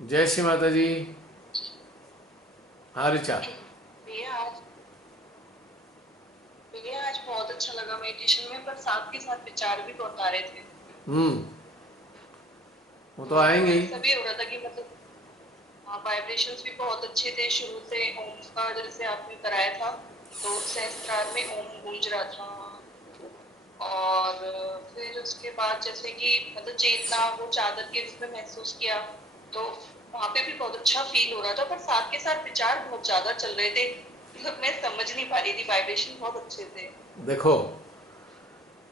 जय श्री माता जी। हाँ ऋचा। भैया आज भैया आज बहुत अच्छा लगा मेडिटेशन में, पर साथ के साथ विचार भी बहुत आ रहे थे। हम्म। वो तो तो आएंगे ही। ऐसा भी हो रहा था कि मतलब वाइब्रेशंस भी बहुत अच्छे थे शुरू से। ओम का जैसे आपने कराया था, तो सहस्त्रार में ओम गूंज रहा था। और फिर उसके बाद जैसे कि मतलब चेतना वो चादर के रूप में महसूस किया, तो वहां पे भी बहुत अच्छा फील हो रहा था। पर साथ के साथ विचार बहुत ज्यादा चल रहे थे, मतलब मैं समझ नहीं पा रही थी। वाइब्रेशन बहुत अच्छे थे। देखो,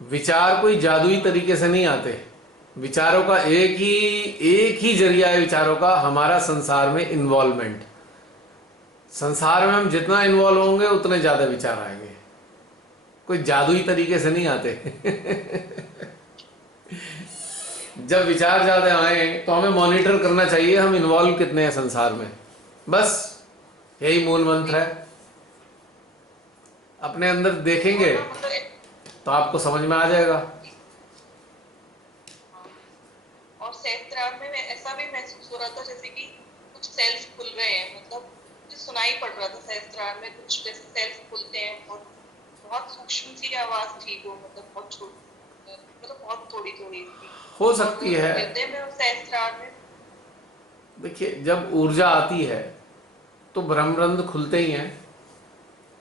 विचार कोई जादुई तरीके से नहीं आते। विचारों का एक ही जरिया है विचारों का, हमारा संसार में इन्वॉल्वमेंट। संसार में हम जितना इन्वॉल्व होंगे उतने ज्यादा विचार आएंगे। कोई जादुई तरीके से नहीं आते। जब विचार ज्यादा आए तो हमें मॉनिटर करना चाहिए हम इन्वॉल्व कितने हैं संसार में। बस यही मूल मंत्र है। अपने अंदर और देखेंगे ना मतलब तो आपको समझ में आ जाएगा। हाँ, और सहस्त्रार में ऐसा भी महसूस हो रहा था जैसे कि कुछ सेल्स खुल रहे हैं। मतलब मुझे सुनाई पड़ रहा था सहस्त्रार में कुछ जैसे सेल्स खुलते हैं, और बहुत सूक्ष्म सी आवाज थी वो, मतलब बहुत छोटी, मतलब बहुत थोड़ी थोड़ी थी। हो और सकती है। हृदय में और सहस्त्रार में। देखिए, जब ऊर्जा आती है तो ब्रह्मरंध्र खुलते ही हैं।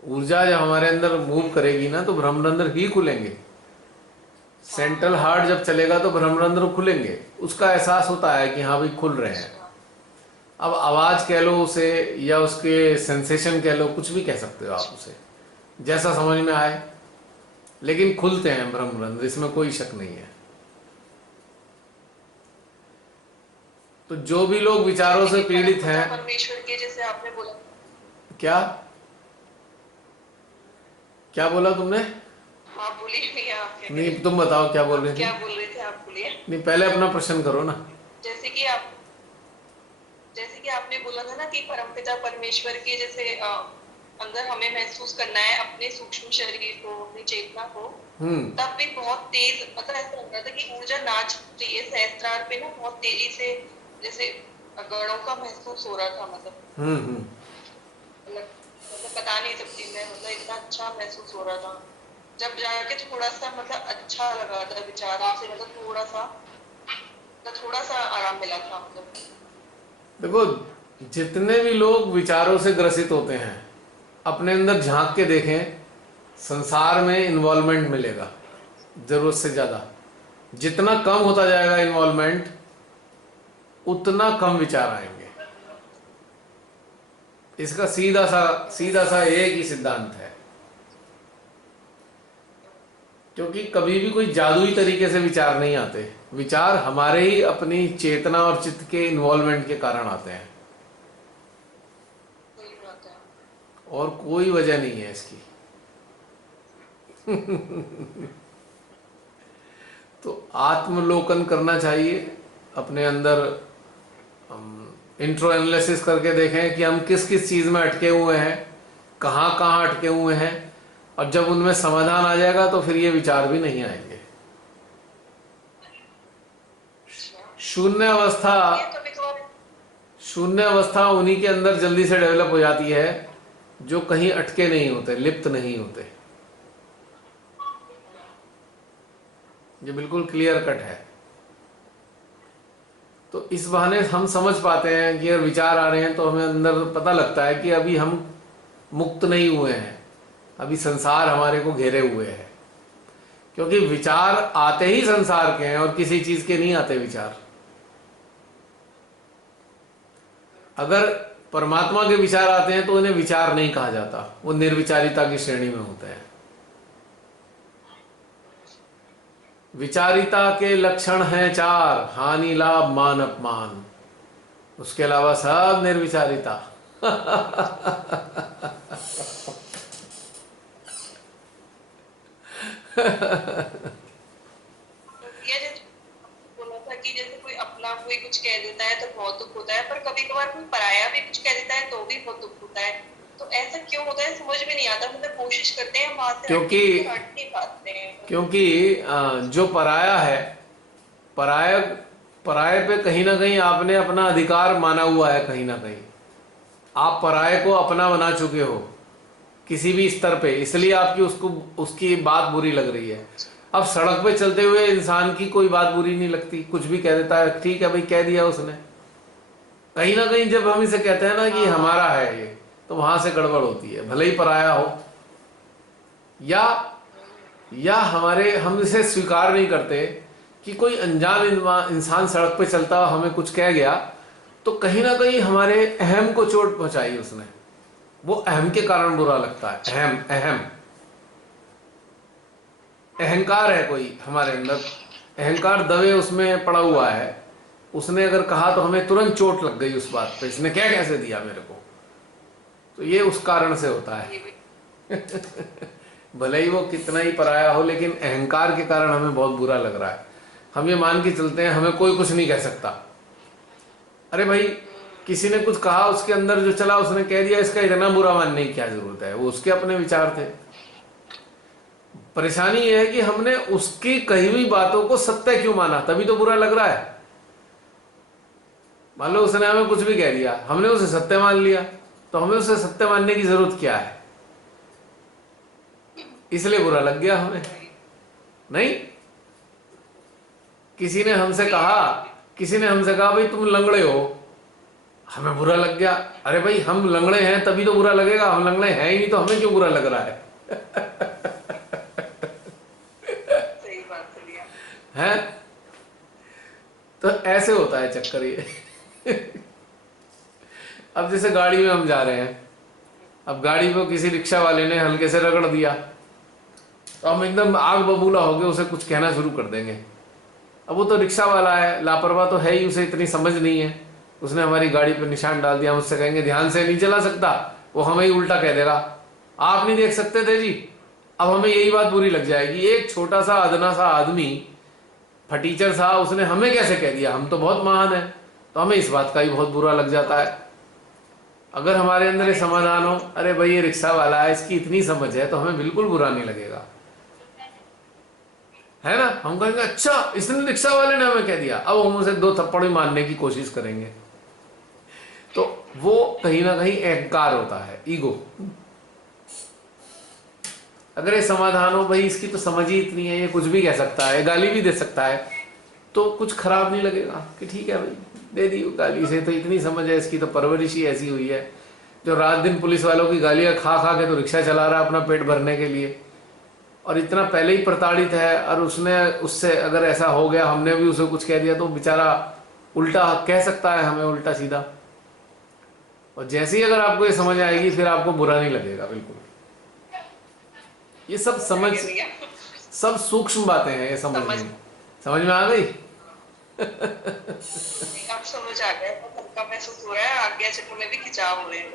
ऊर्जा जब हमारे अंदर मूव करेगी ना तो ब्रह्मरंध्र ही खुलेंगे। सेंट्रल हाँ। हार्ट जब चलेगा तो ब्रह्मरंध्र खुलेंगे। उसका एहसास होता है कि हाँ भाई खुल रहे हैं। अच्छा। अब आवाज कह लो उसे, या उसके सेंसेशन कह लो, कुछ भी कह सकते हो आप उसे, जैसा समझ में आए। लेकिन खुलते हैं ब्रह्मरंध्र, इसमें कोई शक नहीं है। तो जो भी लोग विचारों जैसे से कि पीड़ित परमपिता हैं। परमेश्वर के, जैसे आपने बोला। क्या क्या बोला तुमने? हाँ बोलिए भैया, आप क्या कह रहे नहीं, थे? तुम बताओ क्या बोल आप रही थी। क्या बोल रहे थे, आप बोलिए। नहीं, पहले अपना प्रश्न करो ना। जैसे कि आप जैसे कि आपने बोला था ना कि परमपिता परमेश्वर के जैसे अंदर हमें महसूस करना है अपने सूक्ष्म शरीर को, अपनी चेतना को। हम्म। तब भी बहुत तेज, मतलब ऐसा लग रहा था कि ऊर्जा नाच रही है सहस्त्रार पे ना, बहुत तेजी से। जैसे गणों का महसूस हो रहा था, हम्म। मतलब बता नहीं सकती मैं, मतलब इतना अच्छा महसूस हो रहा था। जब जाके थोड़ा सा मतलब अच्छा लगा था विचारों से, मतलब थोड़ा सा आराम मिला था मतलब। देखो, जितने भी लोग विचारों से ग्रसित होते हैं, अपने अंदर झांक के देखें। संसार में इन्वॉल्वमेंट मिलेगा जरूरत से ज़्यादा। जितना कम होता जाएगा इन्वॉल्वमेंट, उतना कम विचार आएंगे। इसका सीधा सा एक ही सिद्धांत है। क्योंकि कभी भी कोई जादुई तरीके से विचार नहीं आते। विचार हमारे ही अपनी चेतना और चित्त के इन्वॉल्वमेंट के कारण आते हैं। सही बात है। और कोई वजह नहीं है इसकी। तो आत्मलोकन करना चाहिए अपने अंदर। इंट्रो एनालिसिस करके देखें कि हम किस किस चीज़ में अटके हुए हैं, कहाँ कहाँ अटके हुए हैं। और जब उनमें समाधान आ जाएगा तो फिर ये विचार भी नहीं आएंगे। अच्छा। शून्य अवस्था ये कभी कभार। शून्य अवस्था उन्हीं के अंदर जल्दी से डेवलप हो जाती है जो कहीं अटके नहीं होते, लिप्त नहीं होते। ये बिल्कुल क्लियर कट है। तो इस बहाने हम समझ पाते हैं कि अगर विचार आ रहे हैं तो हमें अंदर पता लगता है कि अभी हम मुक्त नहीं हुए हैं, अभी संसार हमारे को घेरे हुए है। क्योंकि विचार आते ही संसार के हैं और किसी चीज के नहीं आते विचार। अगर परमात्मा के विचार आते हैं तो उन्हें विचार नहीं कहा जाता, वो निर्विचारिता की श्रेणी में होते हैं। विचारिता के लक्षण हैं चार: हानि, लाभ, मान, अपमान। उसके अलावा सब निर्विचारिता। तो ये जैसे बोला था कि जैसे कोई अपना कोई कुछ कह देता है तो बहुत दुख होता है, पर कभी कभार कोई पराया भी कुछ कह देता है तो भी बहुत दुख होता है। तो ऐसा क्यों होता है समझ में नहीं आता। मतलब कोशिश करते हैं वहां से हटने क्योंकि की, पर हट नहीं पाते हैं। क्योंकि जो पराया है, पराया पराये पे कहीं ना कहीं आपने अपना अधिकार माना हुआ है, कहीं ना कहीं आप पराये को अपना बना चुके हो किसी भी स्तर पे, इसलिए आपकी उसको उसकी बात बुरी लग रही है। अब सड़क पे चलते हुए इंसान की कोई बात बुरी नहीं लगती, कुछ भी कह देता है, ठीक है भाई कह दिया उसने। कहीं ना कहीं जब हम इसे कहते हैं ना कि हमारा है ये, तो वहां से गड़बड़ होती है, भले ही पराया हो या हमारे, हम इसे स्वीकार नहीं करते कि कोई अनजान इंसान सड़क पे चलता हमें कुछ कह गया, तो कहीं ना कहीं हमारे अहम को चोट पहुंचाई उसने, वो अहम के कारण बुरा लगता है। अहम अहम अहंकार है कोई हमारे अंदर, अहंकार दबे उसमें पड़ा हुआ है, उसने अगर कहा तो हमें तुरंत चोट लग गई उस बात पे, इसने क्या कैसे दिया मेरे को, तो ये उस कारण से होता है। भले ही वो कितना ही पराया हो, लेकिन अहंकार के कारण हमें बहुत बुरा लग रहा है। हम ये मान के चलते हैं हमें कोई कुछ नहीं कह सकता। अरे भाई किसी ने कुछ कहा, उसके अंदर जो चला उसने कह दिया, इसका इतना बुरा मानने की क्या जरूरत है, वो उसके अपने विचार थे। परेशानी यह है कि हमने उसकी कही हुई बातों को सत्य क्यों माना, तभी तो बुरा लग रहा है। मान लो उसने हमें कुछ भी कह दिया, हमने उसे सत्य मान लिया, तो हमें उसे सत्य मानने की जरूरत क्या है, इसलिए बुरा लग गया हमें। नहीं, किसी ने हमसे कहा भाई तुम लंगड़े हो, हमें बुरा लग गया। अरे भाई हम लंगड़े हैं तभी तो बुरा लगेगा, हम लंगड़े हैं ही नहीं तो हमें क्यों बुरा लग रहा है? सही बात है। तो ऐसे होता है चक्कर ये। अब जैसे गाड़ी में हम जा रहे हैं, अब गाड़ी को किसी रिक्शा वाले ने हल्के से रगड़ दिया, तो हम एकदम आग बबूला हो गए उसे कुछ कहना शुरू कर देंगे। अब वो तो रिक्शा वाला है, लापरवाह तो है ही, उसे इतनी समझ नहीं है, उसने हमारी गाड़ी पर निशान डाल दिया। हम उससे कहेंगे ध्यान से नहीं चला सकता, वो हमें ही उल्टा कह देगा, आप नहीं देख सकते थे जी। अब हमें यही बात बुरी लग जाएगी, एक छोटा सा अदना सा आदमी, फटीचर सा, उसने हमें कैसे कह दिया, हम तो बहुत महान है। तो हमें इस बात का ही बहुत बुरा लग जाता है। अगर हमारे अंदर ये समाधान हो, अरे भाई ये रिक्शा वाला है, इसकी इतनी समझ है, तो हमें बिल्कुल बुरा नहीं लगेगा, है ना। हम कहेंगे अच्छा इसने, रिक्शा वाले ने हमें कह दिया, अब हम उसे दो थप्पड़ भी मारने की कोशिश करेंगे। तो वो कहीं ना कहीं अहंकार होता है, ईगो। अगर ये समाधान हो, भाई इसकी तो समझ ही इतनी है, ये कुछ भी कह सकता है, गाली भी दे सकता है, तो कुछ खराब नहीं लगेगा कि ठीक है भाई दे दी गाली, से तो इतनी समझ है, इसकी तो परवरिश ही ऐसी हुई है। जो रात दिन पुलिस वालों की गालियां खा खा के तो रिक्शा चला रहा है अपना पेट भरने के लिए, और इतना पहले ही प्रताड़ित है, और उसने उससे अगर ऐसा हो गया, हमने भी उसे कुछ कह दिया, तो बेचारा उल्टा कह सकता है हमें, उल्टा सीधा। और जैसे ही अगर आपको ये समझ आएगी, फिर आपको बुरा नहीं लगेगा बिल्कुल। ये सब सब सूक्ष्म बातें हैं, ये समझ में आ गई। अब समझ आ गया, बहुत हल्का महसूस हो रहा है, आगे चक्कर में भी खिंचाव हो रहे हैं।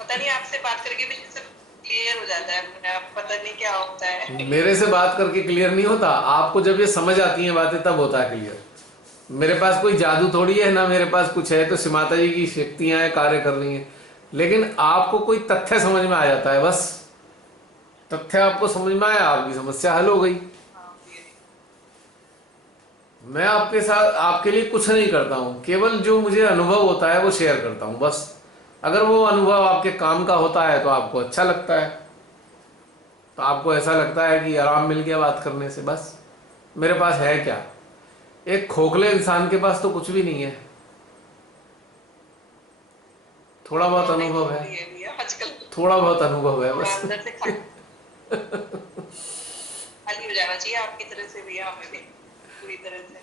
पता नहीं आपसे बात करके भी सब क्लियर हो जाता है अपने आप, पता नहीं क्या होता है। मेरे से बात करके क्लियर नहीं होता, आपको जब ये समझ आती हैं बातें तब होता है क्लियर। मेरे पास कोई जादू थोड़ी है ना, मेरे पास कुछ है तो श्री माता जी की शक्तियां हैं, कार्य कर रही हैं, लेकिन आपको कोई तथ्य समझ में आ जाता है, बस तथ्य आपको समझ में आया, आपकी समस्या हल हो गई। मैं आपके साथ आपके लिए कुछ नहीं करता हूं, केवल जो मुझे अनुभव होता है वो शेयर करता हूं बस। अगर वो अनुभव आपके काम का होता है तो आपको अच्छा लगता है, तो आपको ऐसा लगता है कि आराम मिल गया बात करने से, बस मेरे पास है क्या। एक खोखले इंसान के पास तो कुछ भी नहीं है, थोड़ा बहुत अनुभव है, थोड़ा बहुत अनुभव है बस। खाली हो जाना चाहिए आपकी तरह से भी, हमें भी पूरी तरह से।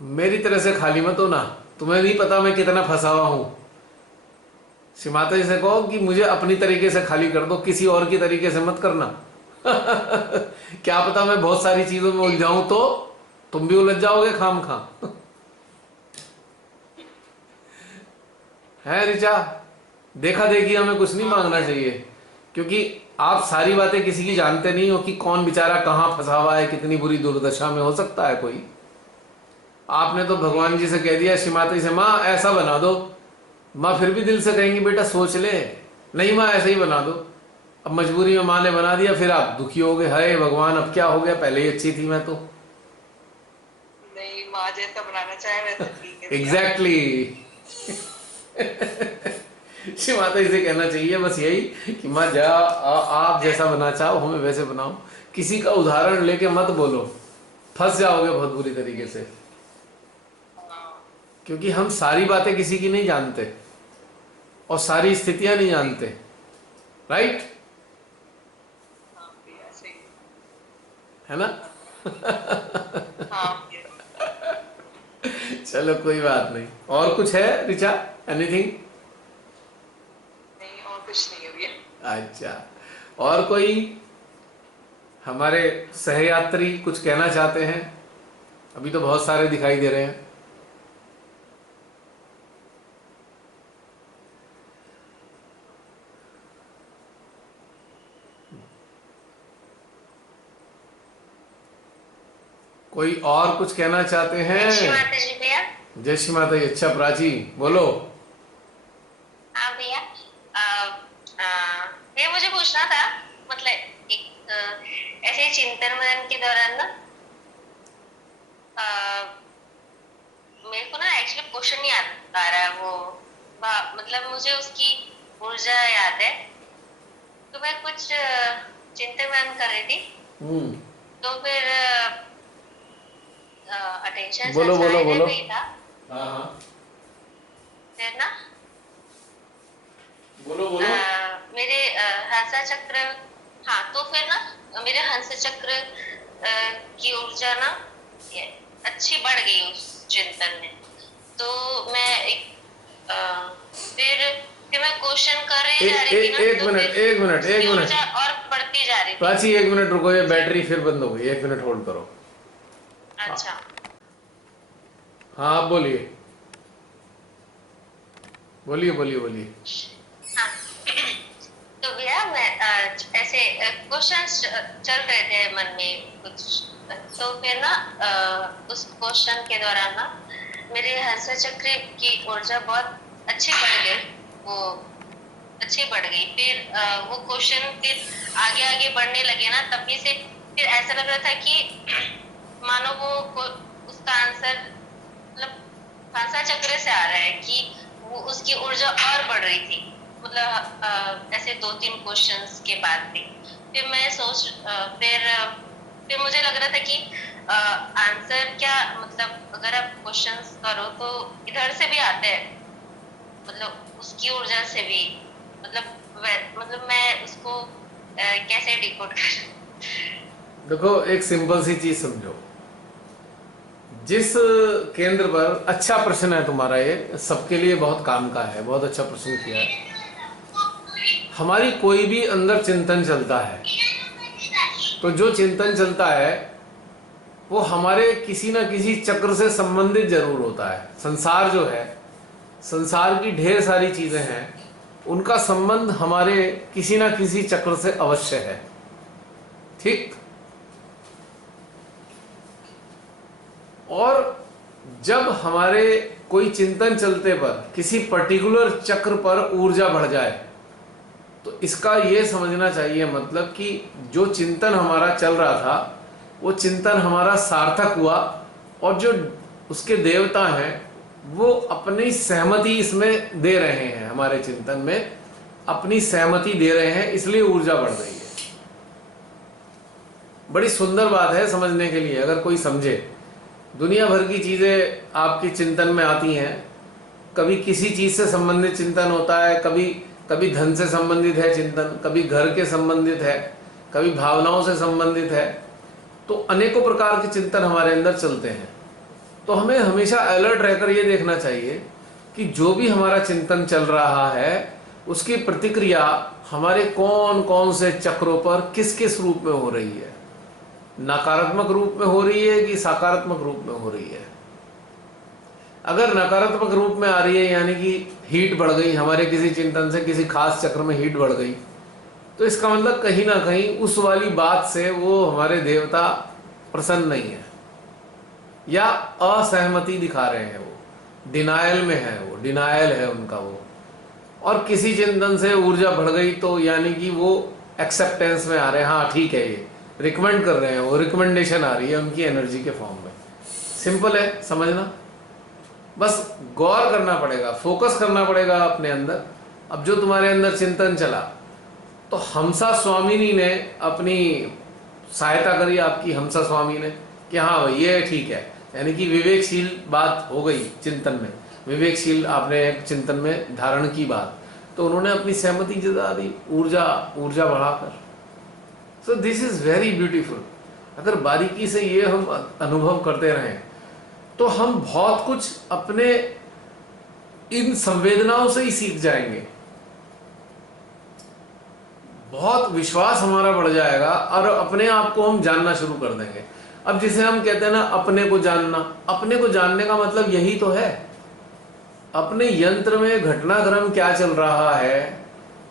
मेरी तरह से खाली मत हो ना, तुम्हें नहीं पता मैं कितना फंसा हुआ हूं। श्री माता जी से कहो कि मुझे अपनी तरीके से खाली कर दो, किसी और की तरीके से मत करना। क्या पता मैं बहुत सारी चीजों में उलझाऊं तो तुम भी उलझ जाओगे खाम खा। है ऋचा, देखा देखी हमें कुछ नहीं मांगना चाहिए, क्योंकि आप सारी बातें किसी की जानते नहीं हो कि कौन बेचारा कहाँ फंसा हुआ है, कितनी बुरी दुर्दशा में हो सकता है कोई। आपने तो भगवान जी से कह दिया, श्री माता जी से, माँ ऐसा बना दो, माँ फिर भी दिल से कहेंगी बेटा सोच ले, नहीं माँ ऐसा ही बना दो। अब मजबूरी में माँ ने बना दिया, फिर आप दुखी हो गए, हाय भगवान अब क्या हो गया, पहले ही अच्छी थी मैं तो। माँ जैसा बनाना चाहे वैसा ठीक है भैया। एग्जैक्टली। शिव माता इसे कहना चाहिए बस यही कि माँ आप जैसा बना चाहो हमें वैसे बनाओ। किसी का उदाहरण लेके मत बोलो, फंस जाओगे बहुत बुरी तरीके से, हाँ क्योंकि हम सारी बातें किसी की नहीं जानते और सारी स्थितियां नहीं सही। जानते। राइट? हाँ भैया सही। है ना? हाँ भैया। चलो कोई बात नहीं। और कुछ है ऋचा? एनीथिंग? नहीं और कुछ नहीं है भैया। अच्छा, और कोई हमारे सहयात्री कुछ कहना चाहते हैं? अभी तो बहुत सारे दिखाई दे रहे हैं। कोई और कुछ कहना चाहते हैं? जय श्री माता जी भैया। जय श्री माता जी। अच्छा प्राची बोलो। हाँ भैया, भैया मुझे पूछना था, मतलब एक ऐसे चिंतन मनन के दौरान ना मेरे को ना एक्चुअली क्वेश्चन नहीं आ रहा है वो मतलब मुझे उसकी ऊर्जा याद है, तो मैं कुछ चिंतन मनन कर रही थी, तो फिर अटेंशन बोलो बोलो शायद बोलो। नहीं था। हाँ हाँ फिर ना बोलो बोलो। मेरे हंसा चक्र, हाँ तो फिर ना मेरे हंस चक्र की ऊर्जा ना ये अच्छी बढ़ गई उस चिंतन में। तो मैं फिर मैं क्वेश्चन कर रही जा रही थी ना, एक तो मिनट फिर एक मिनट एक उसकी मिनट ऊर्जा और बढ़ती जा रही थी। प्राची एक मिनट रुको, ये बैटरी फिर बंद हो गई। एक मिनट होल्ड करो। अच्छा हाँ आप बोलिए बोलिए बोलिए बोलिए। हाँ तो भैया मैं ऐसे क्वेश्चंस चल रहे थे मन में कुछ, तो फिर ना उस क्वेश्चन के दौरान ना मेरे हंस चक्र की ऊर्जा बहुत अच्छी बढ़ गई, वो अच्छी बढ़ गई। फिर वो क्वेश्चन फिर आगे आगे बढ़ने लगे ना, तभी से फिर ऐसा लग रहा था कि मानो उसका आंसर मतलब हंसा चक्र से आ रहा है, कि वो उसकी ऊर्जा और बढ़ रही थी, मतलब ऐसे 2-3 क्वेश्चंस के बाद भी। फिर मैं फिर मुझे लग रहा था कि आंसर क्या, मतलब अगर आप क्वेश्चंस करो तो इधर से भी आते हैं, मतलब उसकी ऊर्जा से भी, मतलब मैं उसको कैसे डिकोड कर। देखो एक सिंपल सी चीज समझो, जिस केंद्र पर, अच्छा प्रश्न है तुम्हारा, ये सबके लिए बहुत काम का है, बहुत अच्छा प्रश्न किया है। हमारी कोई भी अंदर चिंतन चलता है, तो जो चिंतन चलता है वो हमारे किसी ना किसी चक्र से संबंधित जरूर होता है। संसार जो है, संसार की ढेर सारी चीजें हैं, उनका संबंध हमारे किसी ना किसी चक्र से अवश्य है। ठीक? और जब हमारे कोई चिंतन चलते पर किसी पर्टिकुलर चक्र पर ऊर्जा बढ़ जाए, तो इसका ये समझना चाहिए मतलब कि जो चिंतन हमारा चल रहा था वो चिंतन हमारा सार्थक हुआ, और जो उसके देवता हैं वो अपनी सहमति इसमें दे रहे हैं, हमारे चिंतन में अपनी सहमति दे रहे हैं, इसलिए ऊर्जा बढ़ रही है। बड़ी सुंदर बात है समझने के लिए, अगर कोई समझे। दुनिया भर की चीजें आपके चिंतन में आती हैं, कभी किसी चीज से संबंधित चिंतन होता है, कभी धन से संबंधित है चिंतन, कभी घर के संबंधित है, कभी भावनाओं से संबंधित है। तो अनेकों प्रकार के चिंतन हमारे अंदर चलते हैं। तो हमें हमेशा अलर्ट रहकर ये देखना चाहिए कि जो भी हमारा चिंतन चल रहा है उसकी प्रतिक्रिया हमारे कौन कौन से चक्रों पर किस किस रूप में हो रही है। नकारात्मक रूप में हो रही है कि सकारात्मक रूप में हो रही है। अगर नकारात्मक रूप में आ रही है, यानी कि हीट बढ़ गई हमारे किसी चिंतन से, किसी खास चक्र में हीट बढ़ गई, तो इसका मतलब कहीं ना कहीं उस वाली बात से वो हमारे देवता प्रसन्न नहीं है, या असहमति दिखा रहे हैं, वो डिनायल में है, वो डिनायल है उनका वो। और किसी चिंतन से ऊर्जा बढ़ गई तो यानी कि वो एक्सेप्टेंस में आ रहे हैं, हाँ ठीक है, ये रिकमेंड कर रहे हैं, वो रिकमेंडेशन आ रही है उनकी एनर्जी के फॉर्म में। सिंपल है समझना, बस गौर करना पड़ेगा, फोकस करना पड़ेगा अपने अंदर। अब जो तुम्हारे अंदर चिंतन चला, तो हमसा स्वामिनी ने अपनी सहायता करी, आपकी हमसा स्वामी ने, कि हाँ भाई ये ठीक है, यानी कि विवेकशील बात हो गई चिंतन में, विवेकशील आपने एक चिंतन में धारण की बात, तो उन्होंने अपनी सहमति जता दी, ऊर्जा बढ़ाकर। So this is very beautiful. अगर बारीकी से ये हम अनुभव करते रहें तो हम बहुत कुछ अपने इन संवेदनाओं से ही सीख जाएंगे, बहुत विश्वास हमारा बढ़ जाएगा और अपने आप को हम जानना शुरू कर देंगे। अब जिसे हम कहते हैं ना अपने को जानना, अपने को जानने का मतलब यही तो है, अपने यंत्र में घटनाक्रम क्या चल रहा है,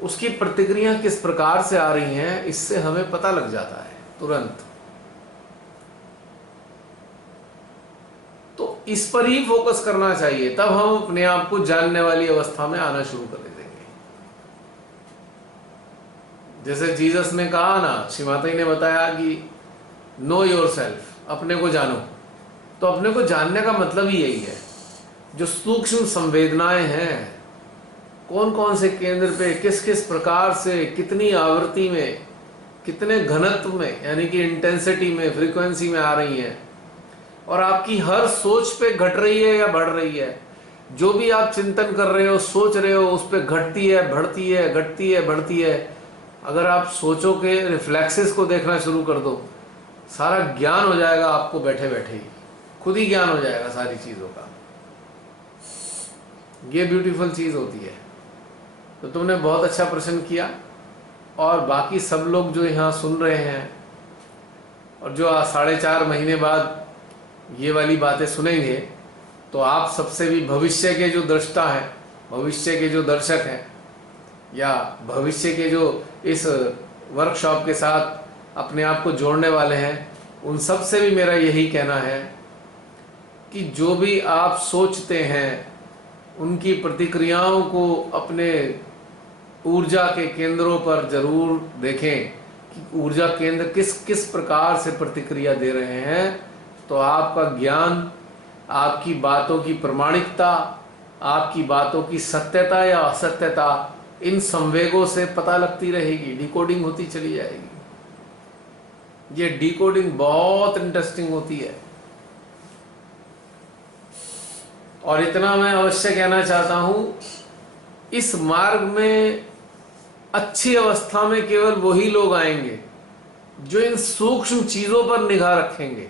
उसकी प्रतिक्रिया किस प्रकार से आ रही हैं, इससे हमें पता लग जाता है तुरंत। तो इस पर ही फोकस करना चाहिए, तब हम अपने आप को जानने वाली अवस्था में आना शुरू कर देंगे। जैसे जीसस ने कहा ना, श्री माता जी ने बताया कि नो योर सेल्फ, अपने को जानो। तो अपने को जानने का मतलब ही यही है, जो सूक्ष्म संवेदनाएं हैं, कौन कौन से केंद्र पे किस किस प्रकार से, कितनी आवृत्ति में, कितने घनत्व में, यानी कि इंटेंसिटी में, फ्रीक्वेंसी में आ रही हैं, और आपकी हर सोच पे घट रही है या बढ़ रही है। जो भी आप चिंतन कर रहे हो, सोच रहे हो, उस पर घटती है, बढ़ती है, घटती है, बढ़ती है। अगर आप सोचो के रिफ्लेक्सेस को देखना शुरू कर दो, सारा ज्ञान हो जाएगा आपको, बैठे बैठे ही खुद ही ज्ञान हो जाएगा सारी चीजों का। ये ब्यूटीफुल चीज होती है। तो तुमने बहुत अच्छा प्रश्न किया, और बाकी सब लोग जो यहाँ सुन रहे हैं और जो 4.5 महीने बाद ये वाली बातें सुनेंगे, तो आप सबसे भी भविष्य के जो दृष्टा हैं, भविष्य के जो दर्शक हैं, या भविष्य के जो इस वर्कशॉप के साथ अपने आप को जोड़ने वाले हैं, उन सब से भी मेरा यही कहना है कि जो भी आप सोचते हैं, उनकी प्रतिक्रियाओं को अपने ऊर्जा के केंद्रों पर जरूर देखें कि ऊर्जा केंद्र किस किस प्रकार से प्रतिक्रिया दे रहे हैं। तो आपका ज्ञान, आपकी बातों की प्रामाणिकता, आपकी बातों की सत्यता या असत्यता, इन संवेगों से पता लगती रहेगी, डिकोडिंग होती चली जाएगी। ये डिकोडिंग बहुत इंटरेस्टिंग होती है। और इतना मैं अवश्य कहना चाहता हूं, इस मार्ग में अच्छी अवस्था में केवल वही लोग आएंगे जो इन सूक्ष्म चीजों पर निगाह रखेंगे।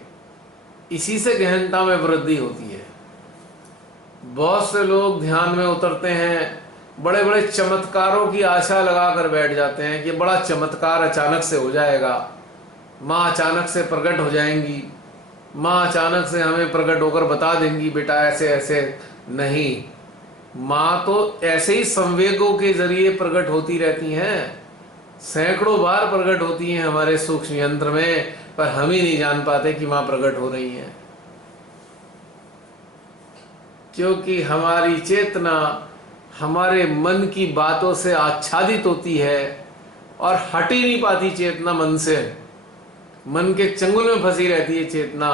इसी से गहनता में वृद्धि होती है। बहुत से लोग ध्यान में उतरते हैं, बड़े बड़े चमत्कारों की आशा लगाकर बैठ जाते हैं कि बड़ा चमत्कार अचानक से हो जाएगा, माँ अचानक से प्रकट हो जाएंगी, माँ अचानक से हमें प्रकट होकर बता देंगी बेटा ऐसे ऐसे। नहीं, माँ तो ऐसे ही संवेगों के जरिए प्रकट होती रहती हैं, सैकड़ों बार प्रकट होती हैं हमारे सूक्ष्म यंत्र में, पर हम ही नहीं जान पाते कि माँ प्रकट हो रही हैं। क्योंकि हमारी चेतना हमारे मन की बातों से आच्छादित होती है और हट ही नहीं पाती चेतना मन से। मन के चंगुल में फंसी रहती है चेतना।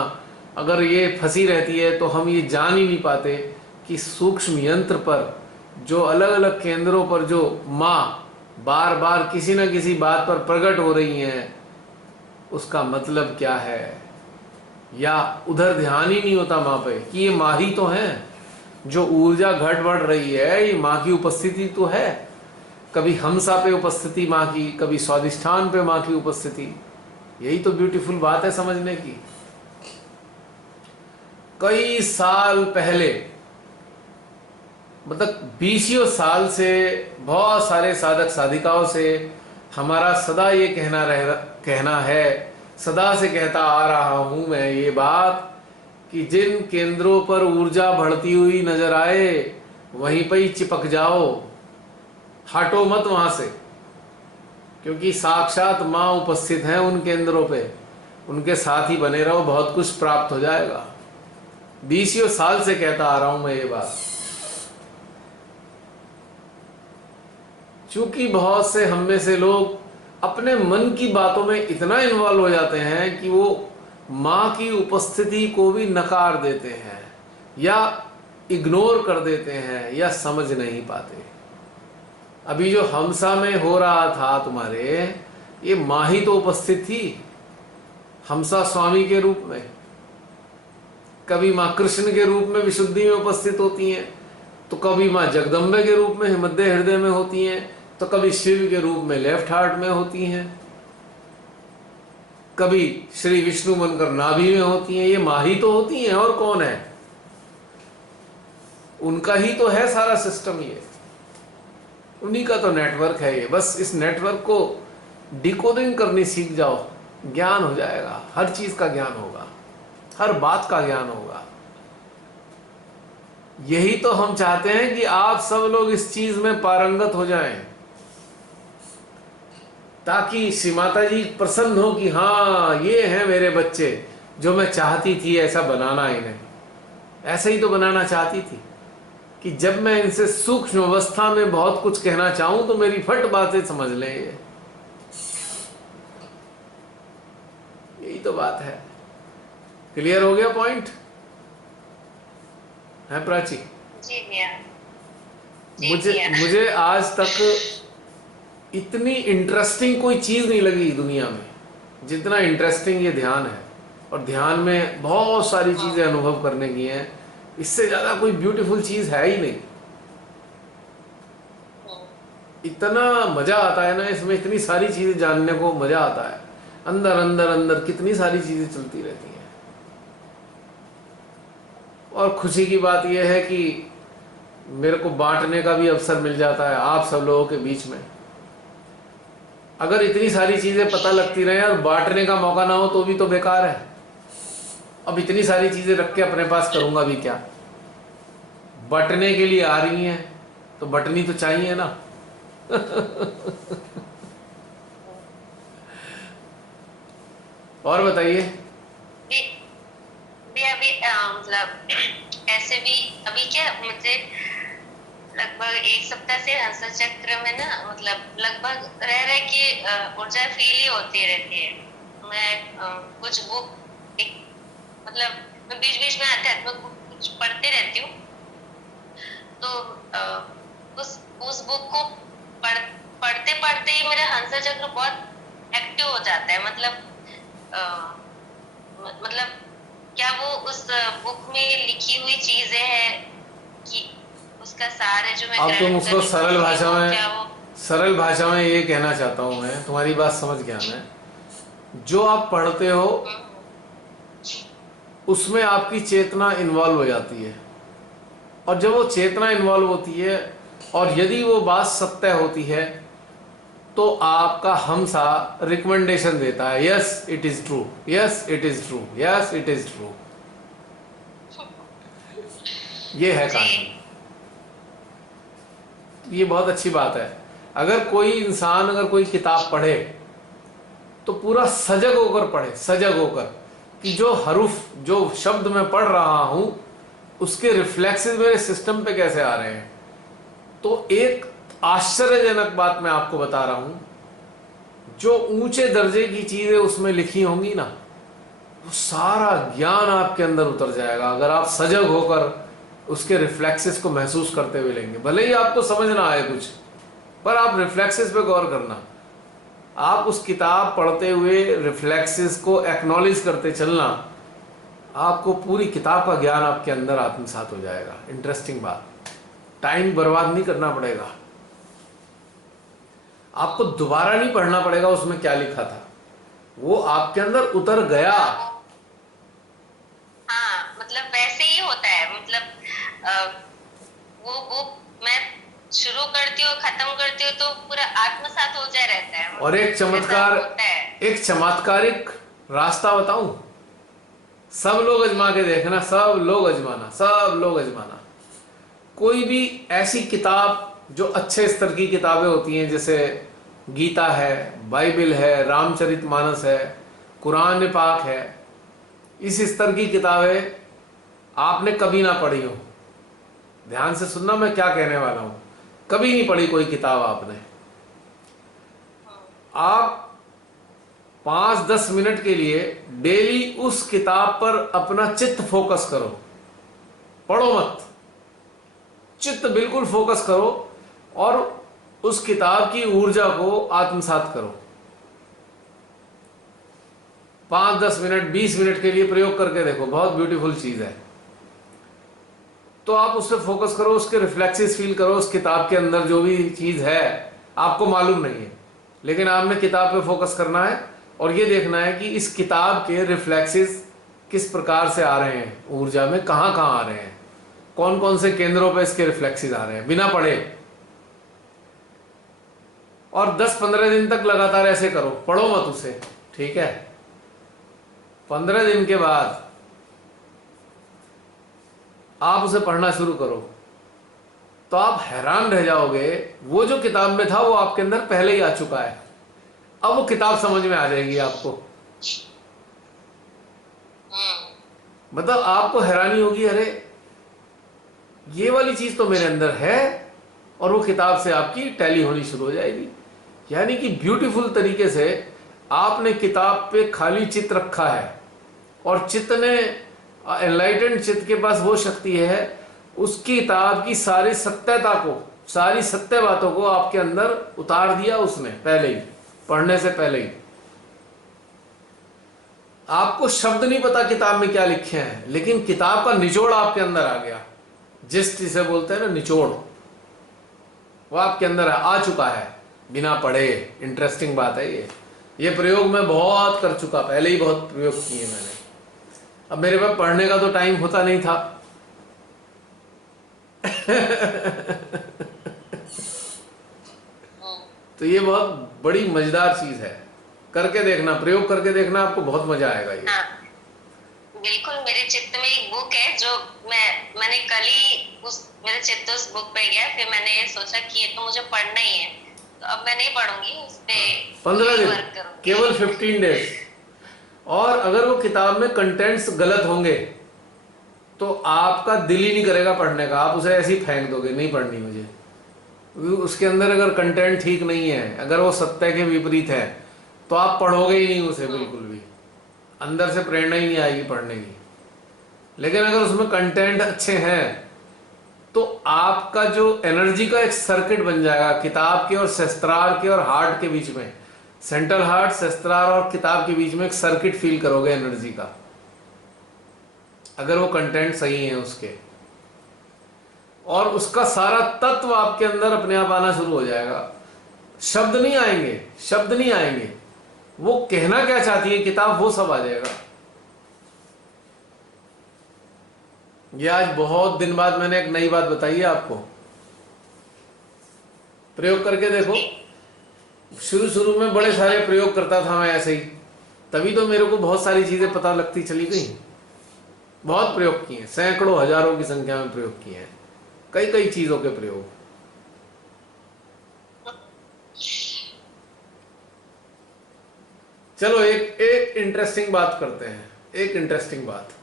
अगर ये फंसी रहती है तो हम ये जान ही नहीं पाते कि सूक्ष्म यंत्र पर, जो अलग अलग केंद्रों पर जो माँ बार बार किसी न किसी बात पर प्रकट हो रही हैं, उसका मतलब क्या है। या उधर ध्यान ही नहीं होता माँ पे कि ये माँ ही तो है, जो ऊर्जा घट बढ़ रही है, ये माँ की उपस्थिति तो है। कभी हमसा पे उपस्थिति माँ की, कभी स्वादिष्ठान पे माँ की उपस्थिति। यही तो ब्यूटीफुल बात है समझने की। कई साल पहले, मतलब 20 साल से बहुत सारे साधक साधिकाओं से हमारा सदा ये कहना है, सदा से कहता आ रहा हूं मैं ये बात, कि जिन केंद्रों पर ऊर्जा बढ़ती हुई नजर आए वहीं पर ही चिपक जाओ, हटो मत वहां से। क्योंकि साक्षात माँ उपस्थित हैं उन केंद्रों पे, उनके साथ ही बने रहो, बहुत कुछ प्राप्त हो जाएगा। 20 साल से कहता आ रहा हूं मैं ये बात। चूंकि बहुत से हम में से लोग अपने मन की बातों में इतना इन्वॉल्व हो जाते हैं कि वो माँ की उपस्थिति को भी नकार देते हैं या इग्नोर कर देते हैं या समझ नहीं पाते। अभी जो हमसा में हो रहा था तुम्हारे, ये माँ ही तो उपस्थित थी हमसा स्वामी के रूप में। कभी माँ कृष्ण के रूप में विशुद्धि में उपस्थित होती हैं, तो कभी माँ जगदम्बे के रूप में मध्य हृदय में होती हैं, तो कभी शिव के रूप में लेफ्ट हार्ट में होती हैं, कभी श्री विष्णु बनकर नाभि में होती हैं। ये माँ ही तो होती हैं, और कौन है? उनका ही तो है सारा सिस्टम, ये उन्हीं का तो नेटवर्क है ये। बस इस नेटवर्क को डिकोडिंग करनी सीख जाओ, ज्ञान हो जाएगा, हर चीज का ज्ञान होगा, हर बात का ज्ञान होगा। यही तो हम चाहते हैं कि आप सब लोग इस चीज में पारंगत हो जाएं, ताकि श्री माता जी प्रसन्न हो कि हाँ ये हैं मेरे बच्चे जो मैं चाहती थी ऐसा बनाना। इन्हें ऐसे ही तो बनाना चाहती थी कि जब मैं इनसे सूक्ष्म अवस्था में बहुत कुछ कहना चाहूं तो मेरी फट बातें समझ लें। यही तो बात है। क्लियर हो गया पॉइंट? है प्राची? जी भैया। मुझे आज तक इतनी इंटरेस्टिंग कोई चीज नहीं लगी दुनिया में जितना इंटरेस्टिंग ये ध्यान है। और ध्यान में बहुत सारी चीजें अनुभव करने की हैं, इससे ज्यादा कोई ब्यूटीफुल चीज है ही नहीं। इतना मजा आता है ना इसमें, इतनी सारी चीजें जानने को मजा आता है। अंदर अंदर अंदर कितनी सारी चीजें चलती रहती हैं। और खुशी की बात यह है कि मेरे को बांटने का भी अवसर मिल जाता है आप सब लोगों के बीच में। अगर इतनी सारी चीजें पता लगती रहे और बांटने का मौका ना हो तो भी तो बेकार है। अब इतनी सारी चीजें रख के अपने पास करूंगा भी क्या? बटने के लिए आ रही हैं तो बटनी तो चाहिए ना। और बताइए। भी अभी मतलब ऐसे भी अभी क्या मुझे लगभग 1 सप्ताह से हंस चक्र में ना मतलब लगभग रह रहे कि ऊर्जा फील ही होती रहती है। मैं कुछ बुक मतलब मैं बीच बीच में आध्यात्मिक बुक कुछ पढ़ते रहती हूँ, तो उस बुक को पढ़ते पढ़ते ही मेरा हंस चक्र बहुत एक्टिव हो जाता है। मतलब क्या वो उस बुक में लिखी हुई चीजें हैं कि उसका सार है जो मैं अब तुम उसको सरल भाषा में ये कहना चाहता हूं, मैं तुम्हारी बात समझ गया। मैं जो आप पढ़ते हो उसमें आपकी चेतना इन्वॉल्व हो जाती है, और जब वो चेतना इन्वॉल्व होती है और यदि वो बात सत्य होती है तो आपका हमसा रिकमेंडेशन देता है, yes it is true, yes it is true, yes it is true. ये है कहानी। ये बहुत अच्छी बात है। अगर कोई इंसान अगर कोई किताब पढ़े तो पूरा सजग होकर पढ़े, सजग होकर कि जो हरूफ जो शब्द मैं पढ़ रहा हूं उसके रिफ्लेक्सेस मेरे सिस्टम पे कैसे आ रहे हैं। तो एक आश्चर्यजनक बात मैं आपको बता रहा हूं, जो ऊंचे दर्जे की चीजें उसमें लिखी होंगी ना, वो सारा ज्ञान आपके अंदर उतर जाएगा अगर आप सजग होकर उसके रिफ्लेक्सेस को महसूस करते हुए लेंगे। भले ही आपको समझ ना आए कुछ, पर आप रिफ्लेक्सेस पे गौर करना। आप उस किताब पढ़ते हुए रिफ्लेक्सेस को एक्नॉलेज करते चलना, आपको पूरी किताब का ज्ञान आपके अंदर आत्मसात हो जाएगा। इंटरेस्टिंग बात, टाइम बर्बाद नहीं करना पड़ेगा, आपको दोबारा नहीं पढ़ना पड़ेगा उसमें क्या लिखा था, वो आपके अंदर उतर गया। हाँ मतलब वैसे ही होता है। मतलब वो बुक मैं शुरू करती हूँ खत्म करती हूँ तो पूरा आत्मसात हो जाए रहता है। और एक चमत्कारिक रास्ता बताऊं, सब लोग अजमा के देखना, सब लोग अजमाना। कोई भी ऐसी किताब जो अच्छे स्तर की किताबें होती हैं, जैसे गीता है, बाइबल है, रामचरितमानस है, कुरान पाक है, इस स्तर की किताबें आपने कभी ना पढ़ी हो। ध्यान से सुनना मैं क्या कहने वाला हूं। कभी नहीं पढ़ी कोई किताब आपने। आप 5-10 मिनट के लिए डेली उस किताब पर अपना चित्त फोकस करो, पढ़ो मत, चित्त बिल्कुल फोकस करो और उस किताब की ऊर्जा को आत्मसात करो। 5-10 मिनट 20 मिनट के लिए प्रयोग करके देखो, बहुत ब्यूटीफुल चीज है। तो आप उस पर फोकस करो, उसके रिफ्लेक्सेस फील करो। उस किताब के अंदर जो भी चीज है आपको मालूम नहीं है, लेकिन आपने किताब पे फोकस करना है और ये देखना है कि इस किताब के रिफ्लेक्सेस किस प्रकार से आ रहे हैं, ऊर्जा में कहाँ कहाँ आ रहे हैं, कौन कौन से केंद्रों पे इसके रिफ्लेक्सेस आ रहे हैं, बिना पढ़े। और 10-15 दिन तक लगातार ऐसे करो, पढ़ो मत उसे, ठीक है। 15 दिन के बाद आप उसे पढ़ना शुरू करो तो आप हैरान रह जाओगे, वो जो किताब में था वो आपके अंदर पहले ही आ चुका है। अब वो किताब समझ में आ जाएगी आपको। मतलब आपको हैरानी होगी, अरे ये वाली चीज तो मेरे अंदर है, और वो किताब से आपकी टैली होनी शुरू हो जाएगी। यानी कि ब्यूटीफुल तरीके से आपने किताब पे खाली चित्त रखा है और चित्त ने, एनलाइटेंड चित्त के पास वो शक्ति है, उसकी किताब की सारी सत्यता को, सारी सत्य बातों को आपके अंदर उतार दिया उसने पहले ही, पढ़ने से पहले ही। आपको शब्द नहीं पता किताब में क्या लिखे हैं, लेकिन किताब का निचोड़ आपके अंदर आ गया, जिसे बोलते हैं ना निचोड़, वो आपके अंदर आ चुका है बिना पढ़े। इंटरेस्टिंग बात है ये प्रयोग मैं बहुत कर चुका, पहले ही बहुत प्रयोग किए मैंने। अब मेरे पास पढ़ने का तो टाइम होता नहीं था तो ये बहुत बड़ी मजेदार चीज है, करके देखना, प्रयोग करके देखना, आपको बहुत मजा आएगा ये। हाँ, बिल्कुल। मेरे चित्त में एक बुक है जो मैंने कल ही मेरे चित्त उस बुक पे गया, फिर मैंने सोचा कि ये तो मुझे पढ़ना ही है, तो अब मैं नहीं पढ़ूंगी, उस पे 15 दिन, वर्क करूंगी, केवल 15 डेज। और अगर वो किताब में कंटेंट्स गलत होंगे तो आपका दिल ही नहीं करेगा पढ़ने का, आप उसे ऐसे ही फेंक दोगे, नहीं पढ़नी मुझे। उसके अंदर अगर कंटेंट ठीक नहीं है, अगर वो सत्य के विपरीत है, तो आप पढ़ोगे ही नहीं उसे, बिल्कुल भी अंदर से प्रेरणा ही नहीं आएगी पढ़ने की। लेकिन अगर उसमें कंटेंट अच्छे हैं तो आपका जो एनर्जी का एक सर्किट बन जाएगा किताब के और शस्त्रार के और हार्ट के बीच में, सेंट्रल हार्ट, शस्त्रार और किताब के बीच में एक सर्किट फील करोगे एनर्जी का, अगर वो कंटेंट सही है उसके। और उसका सारा तत्व आपके अंदर अपने आप आना शुरू हो जाएगा। शब्द नहीं आएंगे, शब्द नहीं आएंगे, वो कहना क्या चाहती है किताब, वो सब आ जाएगा। ये आज बहुत दिन बाद मैंने एक नई बात बताई है आपको, प्रयोग करके देखो। शुरू में बड़े सारे प्रयोग करता था मैं ऐसे ही, तभी तो मेरे को बहुत सारी चीजें पता लगती चली गई। बहुत प्रयोग किए, सैकड़ों हजारों की संख्या में प्रयोग किए हैं, कई चीजों के प्रयोग। चलो एक इंटरेस्टिंग बात करते हैं, एक इंटरेस्टिंग बात।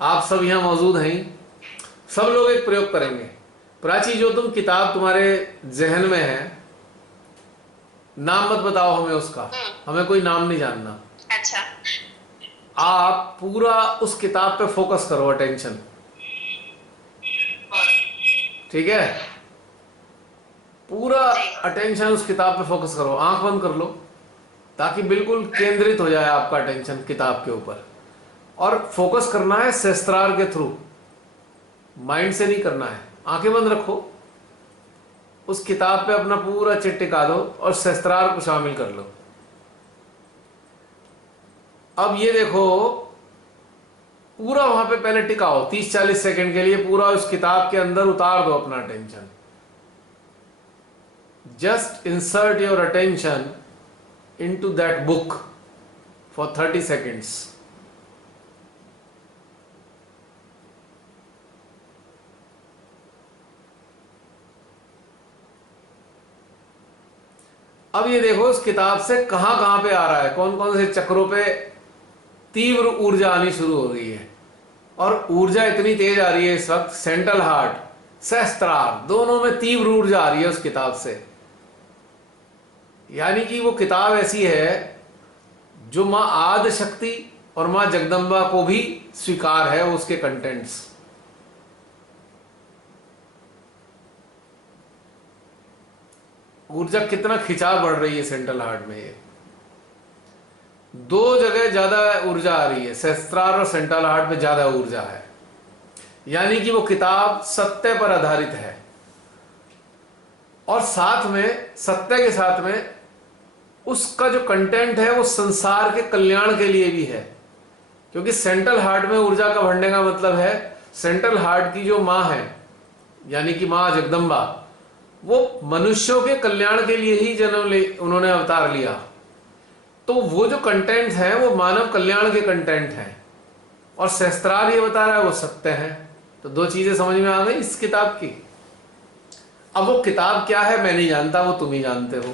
आप सब यहां मौजूद हैं, सब लोग एक प्रयोग करेंगे। प्राची, जो तुम किताब तुम्हारे जहन में है, नाम मत बताओ हमें उसका, हमें कोई नाम नहीं जानना। अच्छा। आप पूरा उस किताब पे फोकस करो, अटेंशन, ठीक है? पूरा अटेंशन उस किताब पे फोकस करो, आंख बंद कर लो ताकि बिल्कुल केंद्रित हो जाए आपका अटेंशन किताब के ऊपर। और फोकस करना है शस्त्रार के थ्रू, माइंड से नहीं करना है। आंखें बंद रखो, उस किताब पे अपना पूरा चित्त टिका दो और शस्त्रार को शामिल कर लो। अब ये देखो, पूरा वहां पे पहले टिकाओ 30-40 सेकंड के लिए, पूरा उस किताब के अंदर उतार दो अपना attention. Just insert your attention into that book for 30 seconds। अब ये देखो उस किताब से कहां कहां पे आ रहा है, कौन कौन से चक्रों पे तीव्र ऊर्जा आनी शुरू हो रही है। और ऊर्जा इतनी तेज आ रही है इस वक्त, सेंट्रल हार्ट, सहस्त्रार, दोनों में तीव्र ऊर्जा आ रही है उस किताब से। यानी कि वो किताब ऐसी है जो माँ आदि शक्ति और माँ जगदम्बा को भी स्वीकार है उसके कंटेंट्स। ऊर्जा कितना खिंचाव बढ़ रही है सेंट्रल हार्ट में, ये दो जगह ज्यादा ऊर्जा आ रही है, सहस्त्रार और सेंट्रल हार्ट में ज्यादा ऊर्जा है। यानी कि वो किताब सत्य पर आधारित है और साथ में सत्य के साथ में उसका जो कंटेंट है वो संसार के कल्याण के लिए भी है। क्योंकि सेंट्रल हार्ट में ऊर्जा का बढ़ने का मतलब है सेंट्रल हार्ट की जो माँ है यानी कि माँ जगदम्बा, वो मनुष्यों के कल्याण के लिए ही उन्होंने अवतार लिया। तो वो जो कंटेंट है वो मानव कल्याण के कंटेंट हैं और सहस्त्रार ये बता रहा है वो सत्य है। तो दो चीजें समझ में आ गई इस किताब की। अब वो किताब क्या है मैं नहीं जानता, वो तुम ही जानते हो,